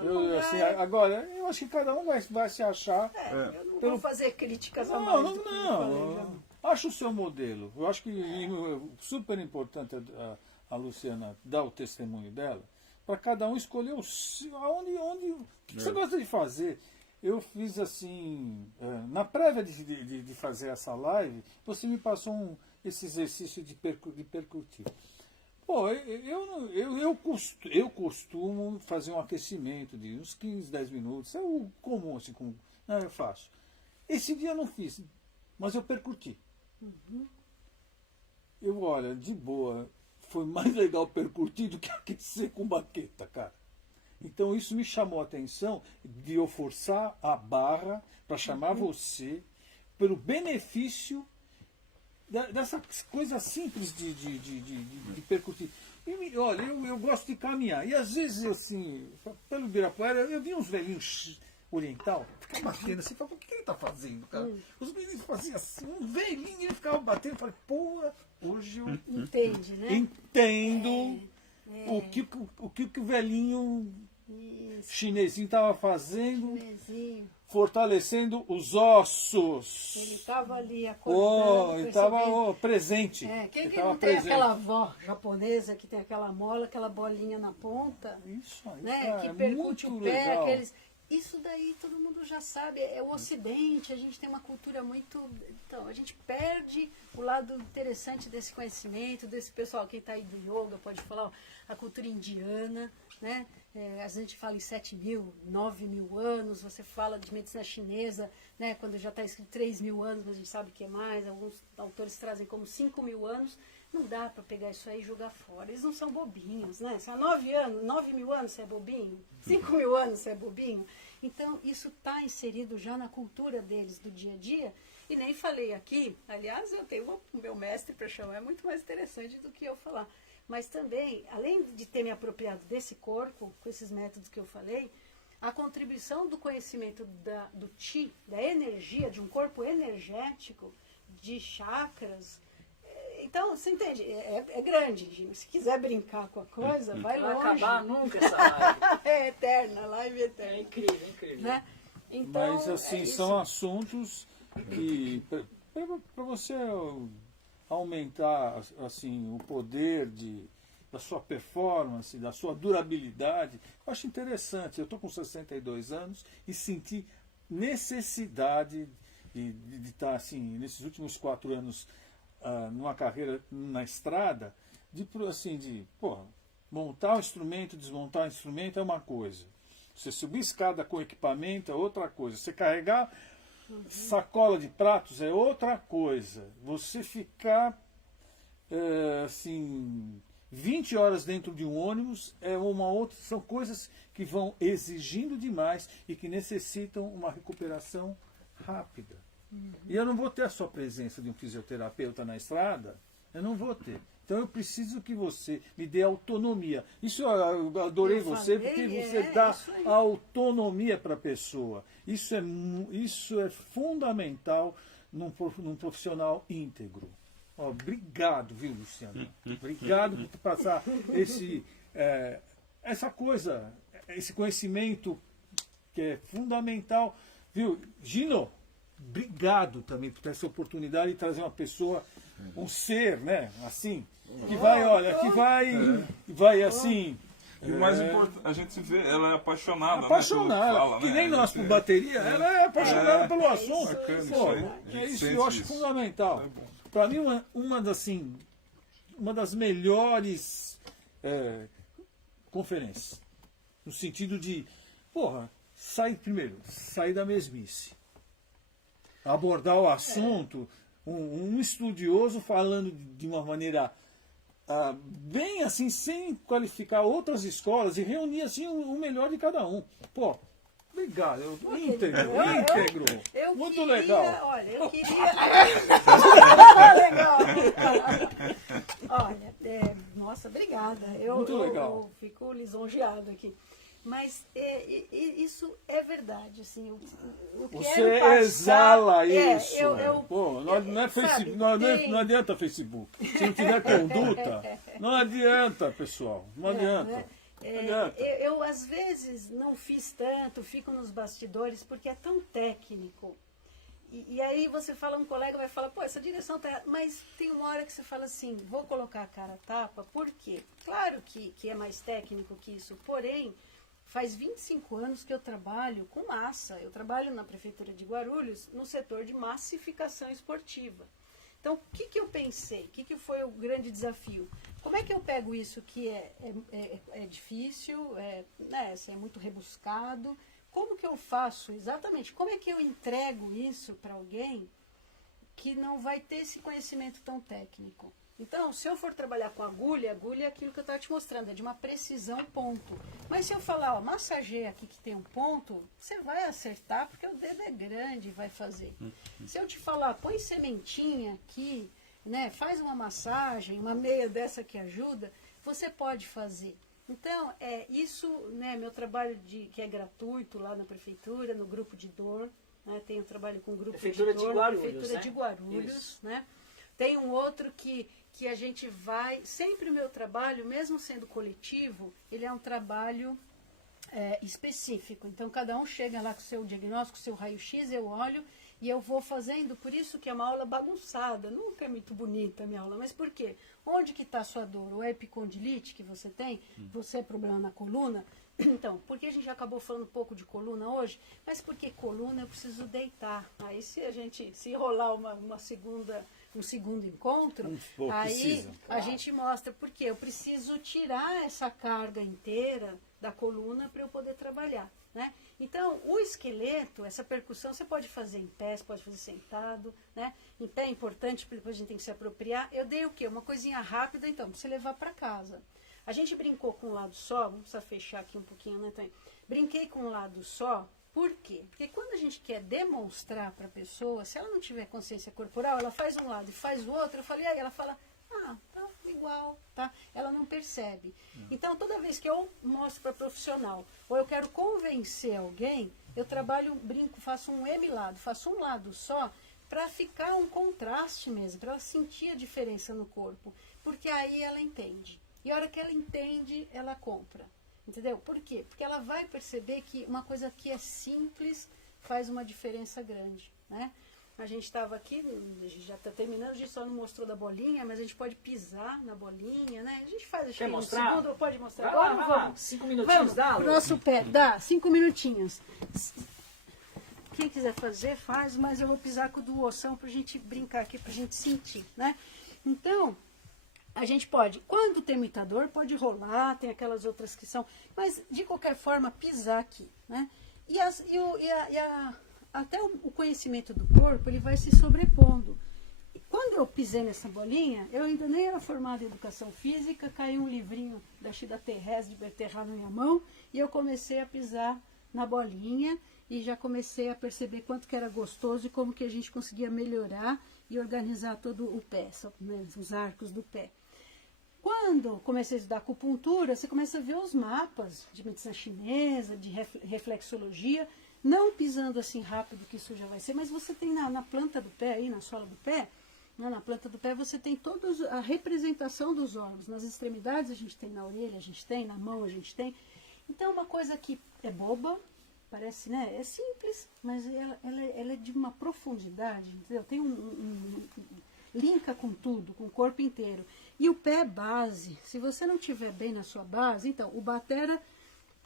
Alongar agora, eu acho que cada um vai se achar. Eu não vou fazer críticas a mais. Não. Acho o seu modelo. Eu acho que super importante a Luciana dar o testemunho dela, para cada um escolher o que você gosta de fazer. Eu fiz assim, na prévia de fazer essa live, você me passou esse exercício de percutir. Pô, eu costumo fazer um aquecimento de uns 15, 10 minutos. É o comum, assim, eu faço. Esse dia eu não fiz, mas eu percuti. Olha, de boa, foi mais legal percutir do que aquecer com baqueta, cara. Então isso me chamou a atenção de eu forçar a barra para chamar você pelo benefício dessa coisa simples de percutir. E, olha, eu gosto de caminhar. E às vezes, assim, pelo Ibirapuera, eu vi uns velhinhos oriental, ficava batendo assim, falava, o que ele está fazendo, cara? Os meninos faziam assim, um velhinho, ele ficava batendo, eu falei, pô, hoje eu entende, né? Entendo o que o velhinho chinesinho estava fazendo, fortalecendo os ossos. Ele estava ali acordando. Ele estava presente. Quem que não tem aquela avó japonesa que tem aquela mola, aquela bolinha na ponta? Isso aí, né? Cara, que percute o pé, legal. Isso daí todo mundo já sabe, é o Ocidente, a gente tem uma cultura muito... Então, a gente perde o lado interessante desse conhecimento, desse pessoal, quem está aí do yoga pode falar, a cultura indiana, né? A gente fala em 7.000, 9.000 anos, você fala de medicina chinesa, né? Quando já está escrito 3.000 anos, mas a gente sabe que é mais, alguns autores trazem como 5.000 anos, não dá para pegar isso aí e jogar fora. Eles não são bobinhos, né? Se há 9.000 anos você é bobinho, 5.000 anos você é bobinho. Então, isso está inserido já na cultura deles do dia a dia. E nem falei aqui, aliás, eu tenho o meu mestre para chamar, é muito mais interessante do que eu falar. Mas também, além de ter me apropriado desse corpo, com esses métodos que eu falei, a contribuição do conhecimento do Qi, da energia, de um corpo energético, de chakras. Então, você entende? É grande, Gino. Se quiser brincar com a coisa, vai Não vai longe. acabar nunca essa live. É eterna, live eterna. É incrível, incrível. Né? Então, Mas assim, isso. são assuntos que para você aumentar assim o poder da sua performance, da sua durabilidade, eu acho interessante. Eu estou com 62 anos e senti necessidade de estar assim, nesses últimos 4 anos numa carreira na estrada, montar o instrumento, desmontar o instrumento é uma coisa. Você subir escada com equipamento é outra coisa. Você carregar sacola de pratos é outra coisa. Você ficar 20 horas dentro de um ônibus é uma outra. São coisas que vão exigindo demais e que necessitam uma recuperação rápida. E eu não vou ter a sua presença de um fisioterapeuta na estrada, eu não vou ter. Então eu preciso que você me dê autonomia. Isso eu adorei você, porque você dá autonomia para a pessoa. Isso é fundamental num profissional íntegro. Obrigado, viu, Luciano? Obrigado por passar essa coisa, esse conhecimento que é fundamental. Viu, Gino? Obrigado também por ter essa oportunidade de trazer uma pessoa, um ser, né, assim, que vai assim. E o mais importante, a gente vê, ela é apaixonada. Apaixonada, né, fala, que né? nem nós por bateria, ela é apaixonada pelo assunto. Bacana isso Pô, aí. A gente isso sente eu acho isso. fundamental. É bom. Para mim, uma das melhores conferências, no sentido de, sair da mesmice. Abordar o assunto, um estudioso falando de uma maneira bem assim, sem qualificar outras escolas e reunir assim o melhor de cada um. Pô, obrigado, íntegro. Eu Muito queria, legal. Olha, eu queria. Legal. Olha, nossa, obrigada. Muito legal. Eu fico lisonjeado aqui. Mas isso é verdade, assim. Eu Você quero passar, exala isso. Pô, não é sabe, Facebook, não adianta Facebook. Se não tiver conduta, não adianta, pessoal. Não adianta. Não adianta. Eu, às vezes, não fiz tanto, fico nos bastidores, porque é tão técnico. E aí você fala, um colega vai falar, pô, essa direção tá errada. Mas tem uma hora que você fala assim, vou colocar a cara a tapa, por quê? Claro que é mais técnico que isso, porém, faz 25 anos que eu trabalho com massa. Eu trabalho na Prefeitura de Guarulhos no setor de massificação esportiva. Então, o que eu pensei? O que foi o grande desafio? Como é que eu pego isso que é difícil, é muito rebuscado? Como que eu faço exatamente? Como é que eu entrego isso para alguém que não vai ter esse conhecimento tão técnico? Então, se eu for trabalhar com agulha é aquilo que eu estava te mostrando, é de uma precisão ponto. Mas se eu falar, massageia aqui que tem um ponto, você vai acertar porque o dedo é grande e vai fazer. Se eu te falar, põe sementinha aqui, né, faz uma massagem, uma meia dessa que ajuda, você pode fazer. Então, isso, né, meu trabalho que é gratuito lá na Prefeitura, no grupo de dor, né, tenho trabalho com o grupo Prefeitura de dor, de Guarulhos, Prefeitura né? de Guarulhos, né? Tem um outro que a gente vai... Sempre o meu trabalho, mesmo sendo coletivo, ele é um trabalho específico. Então, cada um chega lá com o seu diagnóstico, o seu raio-x, eu olho e eu vou fazendo. Por isso que é uma aula bagunçada. Nunca é muito bonita a minha aula. Mas por quê? Onde que está a sua dor? O epicondilite que você tem? Você é problema na coluna? Então, por que a gente acabou falando um pouco de coluna hoje? Mas porque coluna eu preciso deitar. Aí se rolar um segundo encontro, aí a gente mostra porque eu preciso tirar essa carga inteira da coluna para eu poder trabalhar, né? Então, o esqueleto, essa percussão, você pode fazer em pé, você pode fazer sentado, né? Em pé é importante, porque depois a gente tem que se apropriar. Eu dei o quê? Uma coisinha rápida, então, para você levar para casa. A gente brincou com um lado só, vamos precisar fechar aqui um pouquinho, né, Tânia? Brinquei com um lado só, Por quê? Porque quando a gente quer demonstrar para a pessoa, se ela não tiver consciência corporal, ela faz um lado e faz o outro, eu falei, aí ela fala, ah, tá igual, tá? Ela não percebe. Então, toda vez que eu mostro para profissional, ou eu quero convencer alguém, eu trabalho, brinco, faço um M-lado, faço um lado só, para ficar um contraste mesmo, para ela sentir a diferença no corpo. Porque aí ela entende. E a hora que ela entende, ela compra. Entendeu? Por quê? Porque ela vai perceber que uma coisa que é simples faz uma diferença grande, né? A gente estava aqui, a gente já está terminando, a gente só não mostrou da bolinha, mas a gente pode pisar na bolinha, né? A gente faz, acho Quer que mostrar? segundo, pode mostrar Vai lá, agora? vai lá. Vamos. 5 minutinhos, Vamos, dá, pro Lu? nosso pé, dá, 5 minutinhos. Quem quiser fazer, faz, mas eu vou pisar com o do ossão pra gente brincar aqui, pra gente sentir, né? Então, a gente pode, quando tem muita dor, pode rolar, tem aquelas outras que são, mas de qualquer forma, pisar aqui, né? Até o conhecimento do corpo, ele vai se sobrepondo. E quando eu pisei nessa bolinha, eu ainda nem era formada em educação física, caiu um livrinho da Shida Terres de Berterra na minha mão, e eu comecei a pisar na bolinha, e já comecei a perceber quanto que era gostoso e como que a gente conseguia melhorar e organizar todo o pé, né, os arcos do pé. Quando comecei a estudar acupuntura, você começa a ver os mapas de medicina chinesa, de reflexologia, não pisando assim rápido que isso já vai ser, mas você tem na planta do pé, aí na sola do pé, né, na planta do pé você tem toda a representação dos órgãos. Nas extremidades a gente tem, na orelha a gente tem, na mão a gente tem. Então uma coisa que é boba, parece, né? É simples, mas ela é de uma profundidade, entendeu? Tem linka com tudo, com o corpo inteiro. E o pé é base. Se você não tiver bem na sua base, então o batera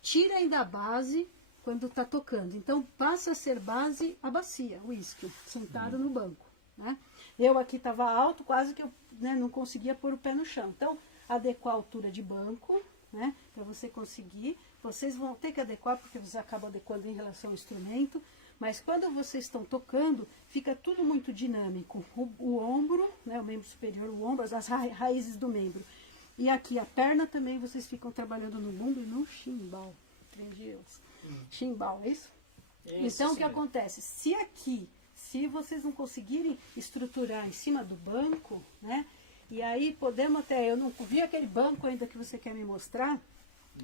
tira ainda a base quando está tocando. Então passa a ser base a bacia, o isquio, sentado no banco, né? Eu aqui estava alto, quase que eu, né, não conseguia pôr o pé no chão. Então, adequar a altura de banco, né, para você conseguir. Vocês vão ter que adequar, porque você acaba adequando em relação ao instrumento, mas quando vocês estão tocando, fica tudo muito dinâmico. O ombro, né, o membro superior, o ombro, as raízes do membro. E aqui a perna também, vocês ficam trabalhando no ombro e no chimbal. 3 dias. Chimbal, é isso? Então, o que acontece? Se vocês não conseguirem estruturar em cima do banco, né, e aí podemos até, eu não vi aquele banco ainda que você quer me mostrar,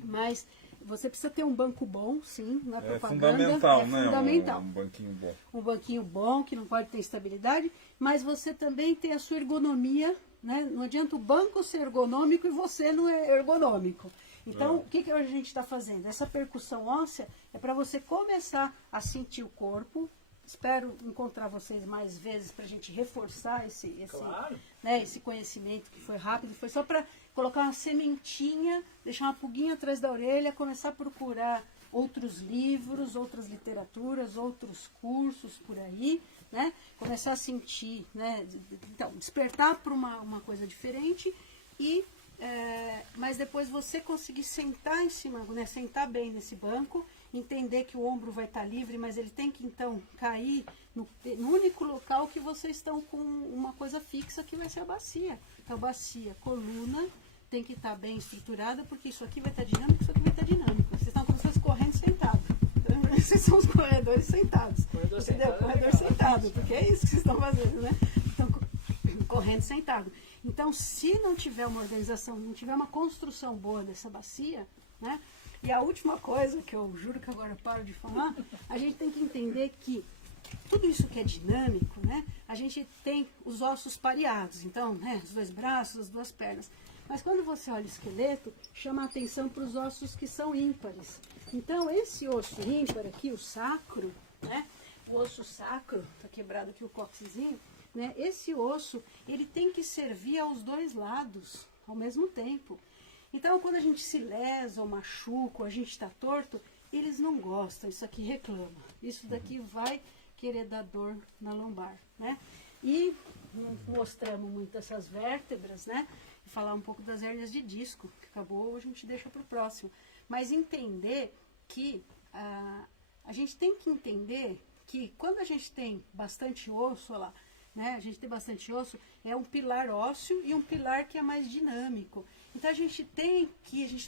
mas você precisa ter um banco bom, sim, na propaganda. Fundamental, é né? fundamental. Um banquinho bom. Um banquinho bom, que não pode ter estabilidade, mas você também tem a sua ergonomia, né? Não adianta o banco ser ergonômico e você não é ergonômico. Então, o que a gente está fazendo? Essa percussão óssea é para você começar a sentir o corpo. Espero encontrar vocês mais vezes para a gente reforçar Claro. né, esse conhecimento que foi rápido. Foi só para colocar uma sementinha, deixar uma pulguinha atrás da orelha, começar a procurar outros livros, outras literaturas, outros cursos por aí, né? Começar a sentir, né? Então, despertar para uma coisa diferente e... mas depois você conseguir sentar em cima, né, sentar bem nesse banco, entender que o ombro vai estar livre, mas ele tem que então cair no único local que vocês estão com uma coisa fixa, que vai ser a bacia. Então, bacia, coluna, tem que estar bem estruturada, porque isso aqui vai estar dinâmico, isso aqui vai estar dinâmico. Vocês estão como se fosse correndo sentado. Vocês são os corredores sentados. Entendeu? Corredor sentado, porque é isso que vocês estão fazendo, né? Então, correndo sentado. Então, se não tiver uma organização, não tiver uma construção boa dessa bacia, né? E a última coisa, que eu juro que agora eu paro de falar, a gente tem que entender que tudo isso que é dinâmico, né? A gente tem os ossos pareados, então, né? Os 2 braços, as 2 pernas. Mas quando você olha o esqueleto, chama a atenção para os ossos que são ímpares. Então, esse osso ímpar aqui, o sacro, né? O osso sacro, tá quebrado aqui o cóccixzinho, né? Esse osso, ele tem que servir aos 2 lados ao mesmo tempo. Então, quando a gente se lesa ou machuca, ou a gente está torto, eles não gostam, isso aqui reclama. Isso daqui vai querer dar dor na lombar, né? E não mostramos muito essas vértebras, né? E falar um pouco das hérnias de disco, que acabou, a gente deixa para o próximo. Mas entender que a gente tem que entender que quando a gente tem bastante osso, olha lá, né? A gente tem bastante osso, é um pilar ósseo e um pilar que é mais dinâmico. Então a gente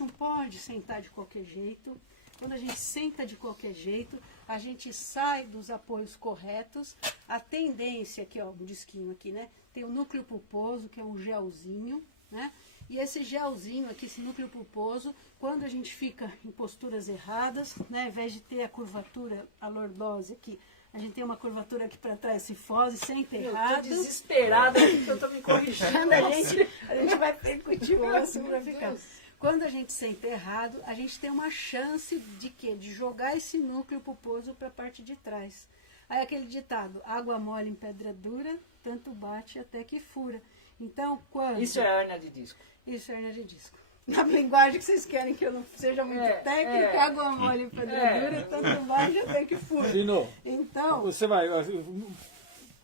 não pode sentar de qualquer jeito, Quando a gente senta de qualquer jeito, a gente sai dos apoios corretos. A tendência aqui, ó, um disquinho aqui, né? Tem o núcleo pulposo, que é um gelzinho, né? E esse gelzinho aqui, esse núcleo pulposo, quando a gente fica em posturas erradas, né? Ao invés de ter a curvatura, a lordose aqui, a gente tem uma curvatura aqui para trás, cifose, senta Eu errado. tô desesperada aqui que eu tô me corrigindo. A gente vai percutir o osso para ficar. Quando a gente senta errado, a gente tem uma chance de quê? De jogar esse núcleo pulposo para a parte de trás. Aí aquele ditado, água mole em pedra dura, tanto bate até que fura. Então, quando... Isso é hérnia de disco. Isso é hérnia de disco. Na linguagem que vocês querem que eu não seja muito técnica, água mole em pedra dura, tanto bate até que fura. Dino, Então... você vai...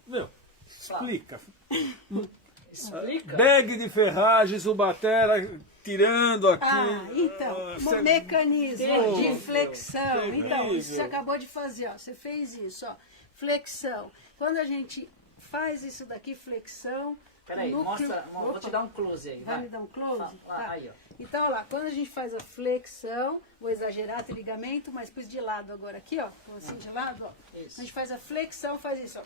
Meu, explica. Explica. Bag de ferragens, o batera tirando aqui. Então, mecanismo Terrível. de flexão. Terrível. Então, isso você acabou de fazer, ó. Você fez isso, ó. Flexão. Quando a gente faz isso daqui, flexão. Peraí, o núcleo- mostra, vou Opa, te dar um close aí. Vai me dar um close? Lá, aí, ó. Então, olha lá, quando a gente faz a flexão, vou exagerar, tem ligamento, mas pus de lado agora aqui, ó. Então, assim, de lado, ó. Isso. A gente faz a flexão, faz isso, ó.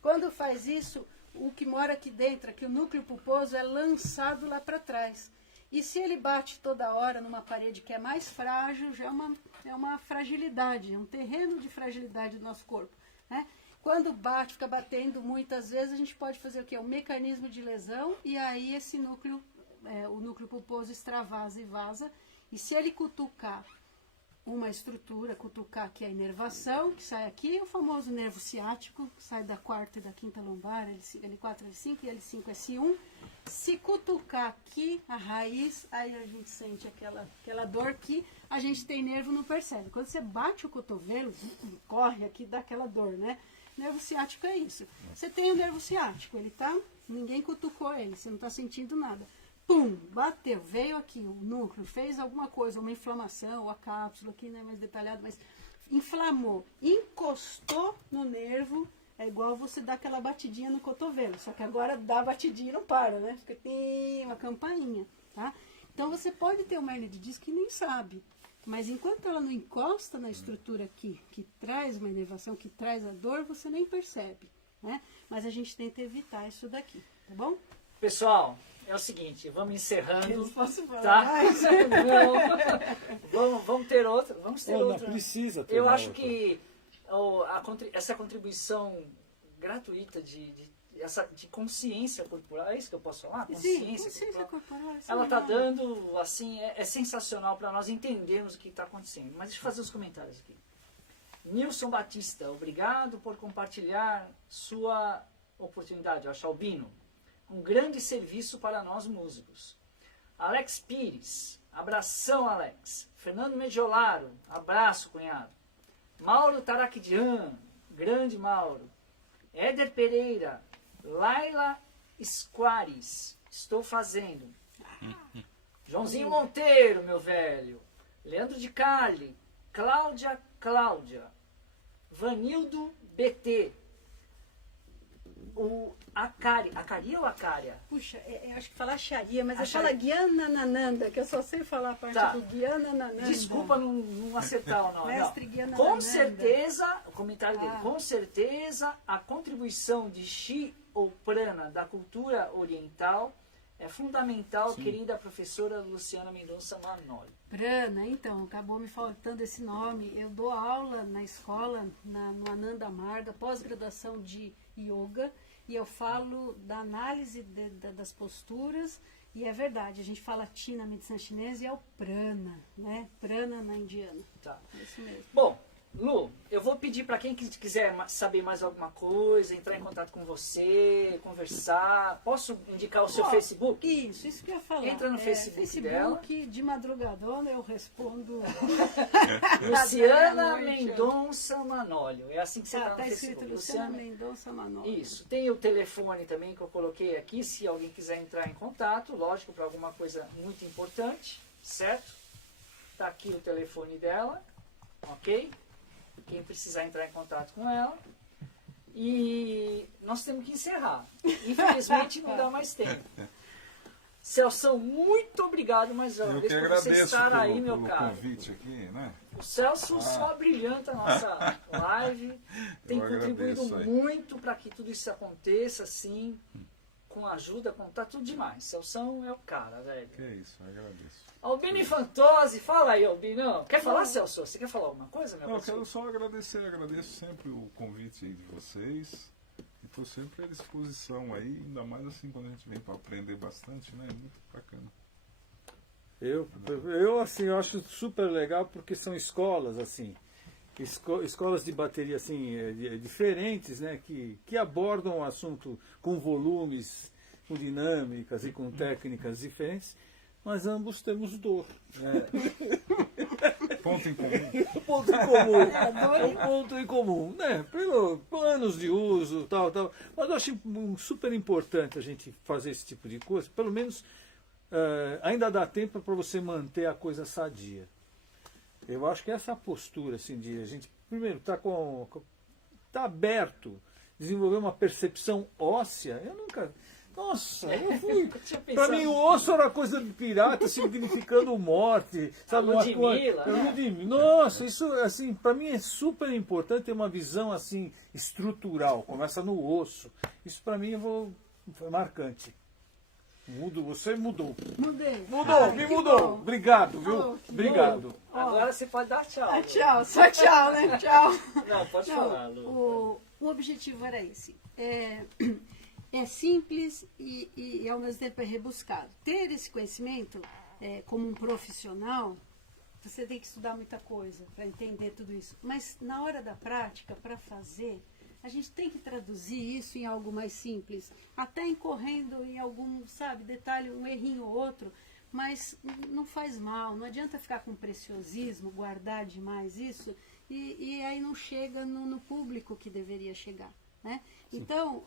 Quando faz isso, o que mora aqui dentro, aqui o núcleo pulposo, é lançado lá para trás. E se ele bate toda hora numa parede que é mais frágil, já é uma fragilidade, é um terreno de fragilidade do nosso corpo, né? Quando bate, fica batendo muitas vezes, a gente pode fazer o quê? Um mecanismo de lesão e aí esse núcleo, o núcleo pulposo extravasa e vaza. E se ele cutucar uma estrutura, cutucar que é a inervação, que sai aqui, o famoso nervo ciático, que sai da quarta e da quinta lombar, L4, L5 e L5, S1. Se cutucar aqui a raiz, aí a gente sente aquela dor que a gente tem nervo não percebe. Quando você bate o cotovelo, corre aqui, dá aquela dor, né? Nervo ciático é isso. Você tem o nervo ciático, ele tá, ninguém cutucou ele, você não está sentindo nada. Pum, bateu, veio aqui o núcleo, fez alguma coisa, uma inflamação, ou a cápsula aqui não é mais detalhado, mas inflamou, encostou no nervo, é igual você dar aquela batidinha no cotovelo, só que agora dá batidinha e não para, né? Fica uma campainha, tá? Então você pode ter uma hernia de disco e nem sabe, mas enquanto ela não encosta na estrutura aqui, que traz uma inervação, que traz a dor, você nem percebe, né? Mas a gente tenta evitar isso daqui, tá bom? Pessoal, é o seguinte, vamos Eu encerrando. não posso falar Tá? mais. Vamos ter outra. Vamos ter Não outra. precisa ter Eu uma acho outra. que essa contribuição gratuita de consciência corporal, é isso que eu posso falar? Sim, Consciência consciência corporal. corporal. isso é Ela está legal. dando, assim, é sensacional para nós entendermos o que está acontecendo. Mas deixa eu fazer os comentários aqui. Nilson Batista, obrigado por compartilhar sua oportunidade, acho Albino. Um grande serviço para nós músicos. Alex Pires, abração Alex. Fernando Mediolaro, abraço cunhado. Mauro Taraquidian, grande Mauro. Éder Pereira, Laila Squares, estou fazendo. Joãozinho Monteiro, meu velho. Leandro de Carli, Cláudia, Vanildo BT. O Acari ou Acária? Puxa, eu acho que fala acharia, mas Acharia. fala Guianananda, que eu só sei falar a parte Tá. do Guianananda. Desculpa não acertar o nome. Mestre Não. Guiana Com Nananda. certeza, o comentário dele, Ah. com certeza a contribuição de Shi ou Prana da cultura oriental é fundamental, querida professora Luciana Mendonça Manoli. Prana, então, acabou me faltando esse nome. Eu dou aula na escola, no Ananda Marga, pós-graduação de yoga, e eu falo da análise das posturas, e é verdade, a gente fala Ti na medicina chinesa e é o prana, né? Prana na indiana. Tá. É isso mesmo. Bom, Lu, eu vou pedir para quem quiser saber mais alguma coisa, entrar em contato com você, conversar. Posso indicar o seu Ó, Facebook? Isso que eu ia falar. Entra no Facebook dela. de madrugadona eu respondo. Luciana Até meia-noite. Mendonça Manolio. É assim que você está Tá no escrito Facebook. Luciana Mendonça Manolo. Isso. Tem o telefone também que eu coloquei aqui, se alguém quiser entrar em contato, lógico, para alguma coisa muito importante, certo? Tá aqui o telefone dela, ok? Quem precisar entrar em contato com ela. E nós temos que encerrar. Infelizmente não dá mais tempo. Celso, muito obrigado mais uma Eu vez que por você agradeço estar aí, meu pelo caro. convite aqui, né? O Celso só brilhanta a nossa live, tem Eu contribuído agradeço aí. muito para que tudo isso aconteça, assim, com ajuda, tá tudo demais. Celso é o cara, velho. Que isso, eu agradeço. Albino Infantose, fala aí, Albino. Quer falar, Celso? Você quer falar alguma coisa, meu Não, eu parceiro? quero só agradeço sempre o convite aí de vocês. E estou sempre à disposição aí, ainda mais assim quando a gente vem para aprender bastante, né? É muito bacana. Eu assim, eu acho super legal porque são escolas assim, escolas de bateria assim diferentes, né, que abordam o assunto com volumes, com dinâmicas e com técnicas diferentes, mas ambos temos dor. Ponto em comum. Ponto em comum. É um ponto em comum, né? Pelo planos de uso, tal. Mas eu acho super importante a gente fazer esse tipo de coisa, pelo menos. Ainda dá tempo para você manter a coisa sadia. Eu acho que essa postura assim, de a gente primeiro tá aberto, desenvolver uma percepção óssea. Eu nunca. Nossa, eu fui. Para mim o osso era coisa de pirata, significando morte, sabe? Ludmilla, né? Nossa, isso assim, para mim é super importante ter uma visão assim estrutural. Começa no osso. Isso para mim foi marcante. Você mudou. Mudei. Me Que mudou. bom. Obrigado, viu? Oh, que Obrigado. Ó, Agora você pode dar tchau. Lu. tchau, só tchau, né? Tchau. Não, pode falar, Lu. O objetivo era esse. É simples e ao mesmo tempo é rebuscado. Ter esse conhecimento como um profissional, você tem que estudar muita coisa para entender tudo isso. Mas na hora da prática, para fazer, a gente tem que traduzir isso em algo mais simples, até incorrendo em algum, sabe, detalhe, um errinho ou outro, mas não faz mal, não adianta ficar com preciosismo, guardar demais isso, e aí não chega no público que deveria chegar, né? Então,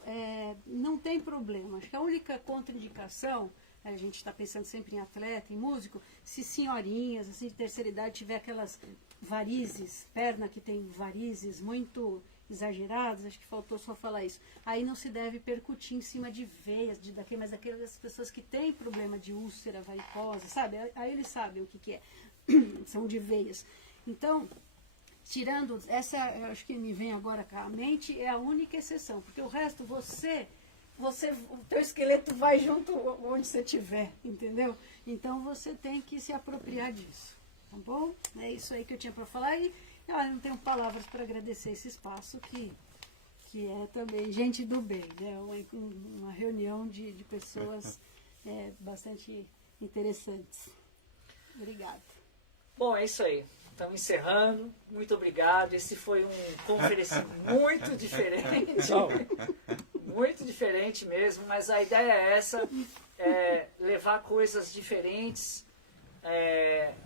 não tem problema. Acho que a única contraindicação, a gente está pensando sempre em atleta, em músico, se senhorinhas, assim, de terceira idade, tiver aquelas varizes, perna que tem varizes muito exageradas, acho que faltou só falar isso. Aí não se deve percutir em cima de veias, mas daquelas pessoas que têm problema de úlcera varicosa, sabe? Aí eles sabem o que é. São de veias. Então, tirando essa, eu acho que me vem agora à mente, é a única exceção, porque o resto o teu esqueleto vai junto onde você estiver, entendeu? Então você tem que se apropriar disso, tá bom? É isso aí que eu tinha para falar e eu não tenho palavras para agradecer esse espaço que é também gente do bem, né? Uma reunião de pessoas bastante interessantes. Obrigada. Bom, é isso aí. Estamos encerrando. Muito obrigado. Esse foi um conferência muito diferente. Muito diferente mesmo, mas a ideia é essa, levar coisas diferentes.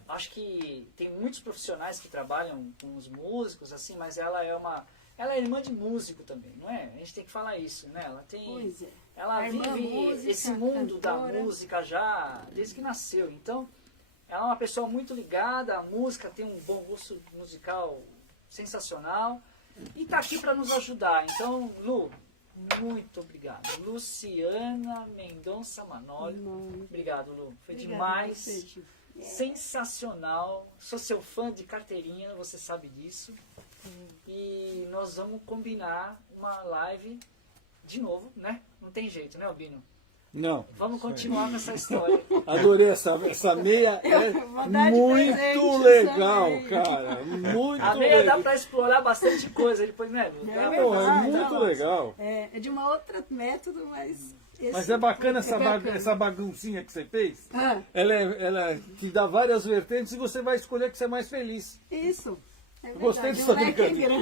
Acho que tem muitos profissionais que trabalham com os músicos, assim, mas ela é irmã de músico também, não é? A gente tem que falar isso, né? Ela vive esse mundo cantora da música já desde que nasceu. Então, ela é uma pessoa muito ligada à música, tem um bom gosto musical sensacional e está aqui para nos ajudar. Então, Lu, muito obrigado. Luciana Mendonça Manoli. Obrigado, Lu. Foi demais. Sensacional. Sou seu fã de carteirinha, você sabe disso. E nós vamos combinar uma live de novo, né? Não tem jeito, né, Albino? Não. Vamos continuar com essa história. Adorei essa meia, muito legal, cara. Muito a meia legal. dá para explorar bastante coisa depois, né? É muito legal. É de uma outra método, mas... Mas é bacana essa baguncinha que você fez. Ela te dá várias vertentes e você vai escolher que você é mais feliz. Isso. Gostei dessa brincadeira.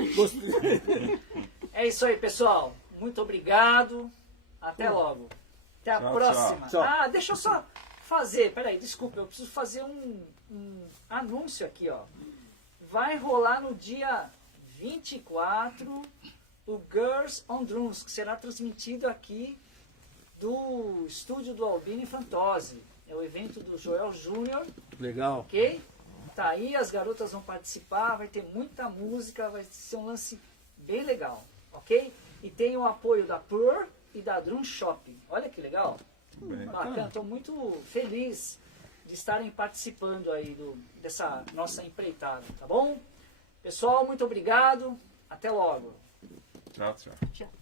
É isso aí, pessoal. Muito obrigado. Até logo. Até a próxima. Tchau. Deixa eu só fazer. Peraí, desculpa. Eu preciso fazer um anúncio aqui, ó. Vai rolar no dia 24 o Girls on Drums, que será transmitido aqui do estúdio do Albino Infantose. É o evento do Joel Júnior. Legal. Ok? Tá aí, as garotas vão participar, vai ter muita música, vai ser um lance bem legal, ok? E tem o apoio da Pur e da Drum Shop. Olha que legal. Bem. Bacana, estou muito feliz de estarem participando aí dessa nossa empreitada, tá bom? Pessoal, muito obrigado. Até logo. Tchau, tchau. Tchau.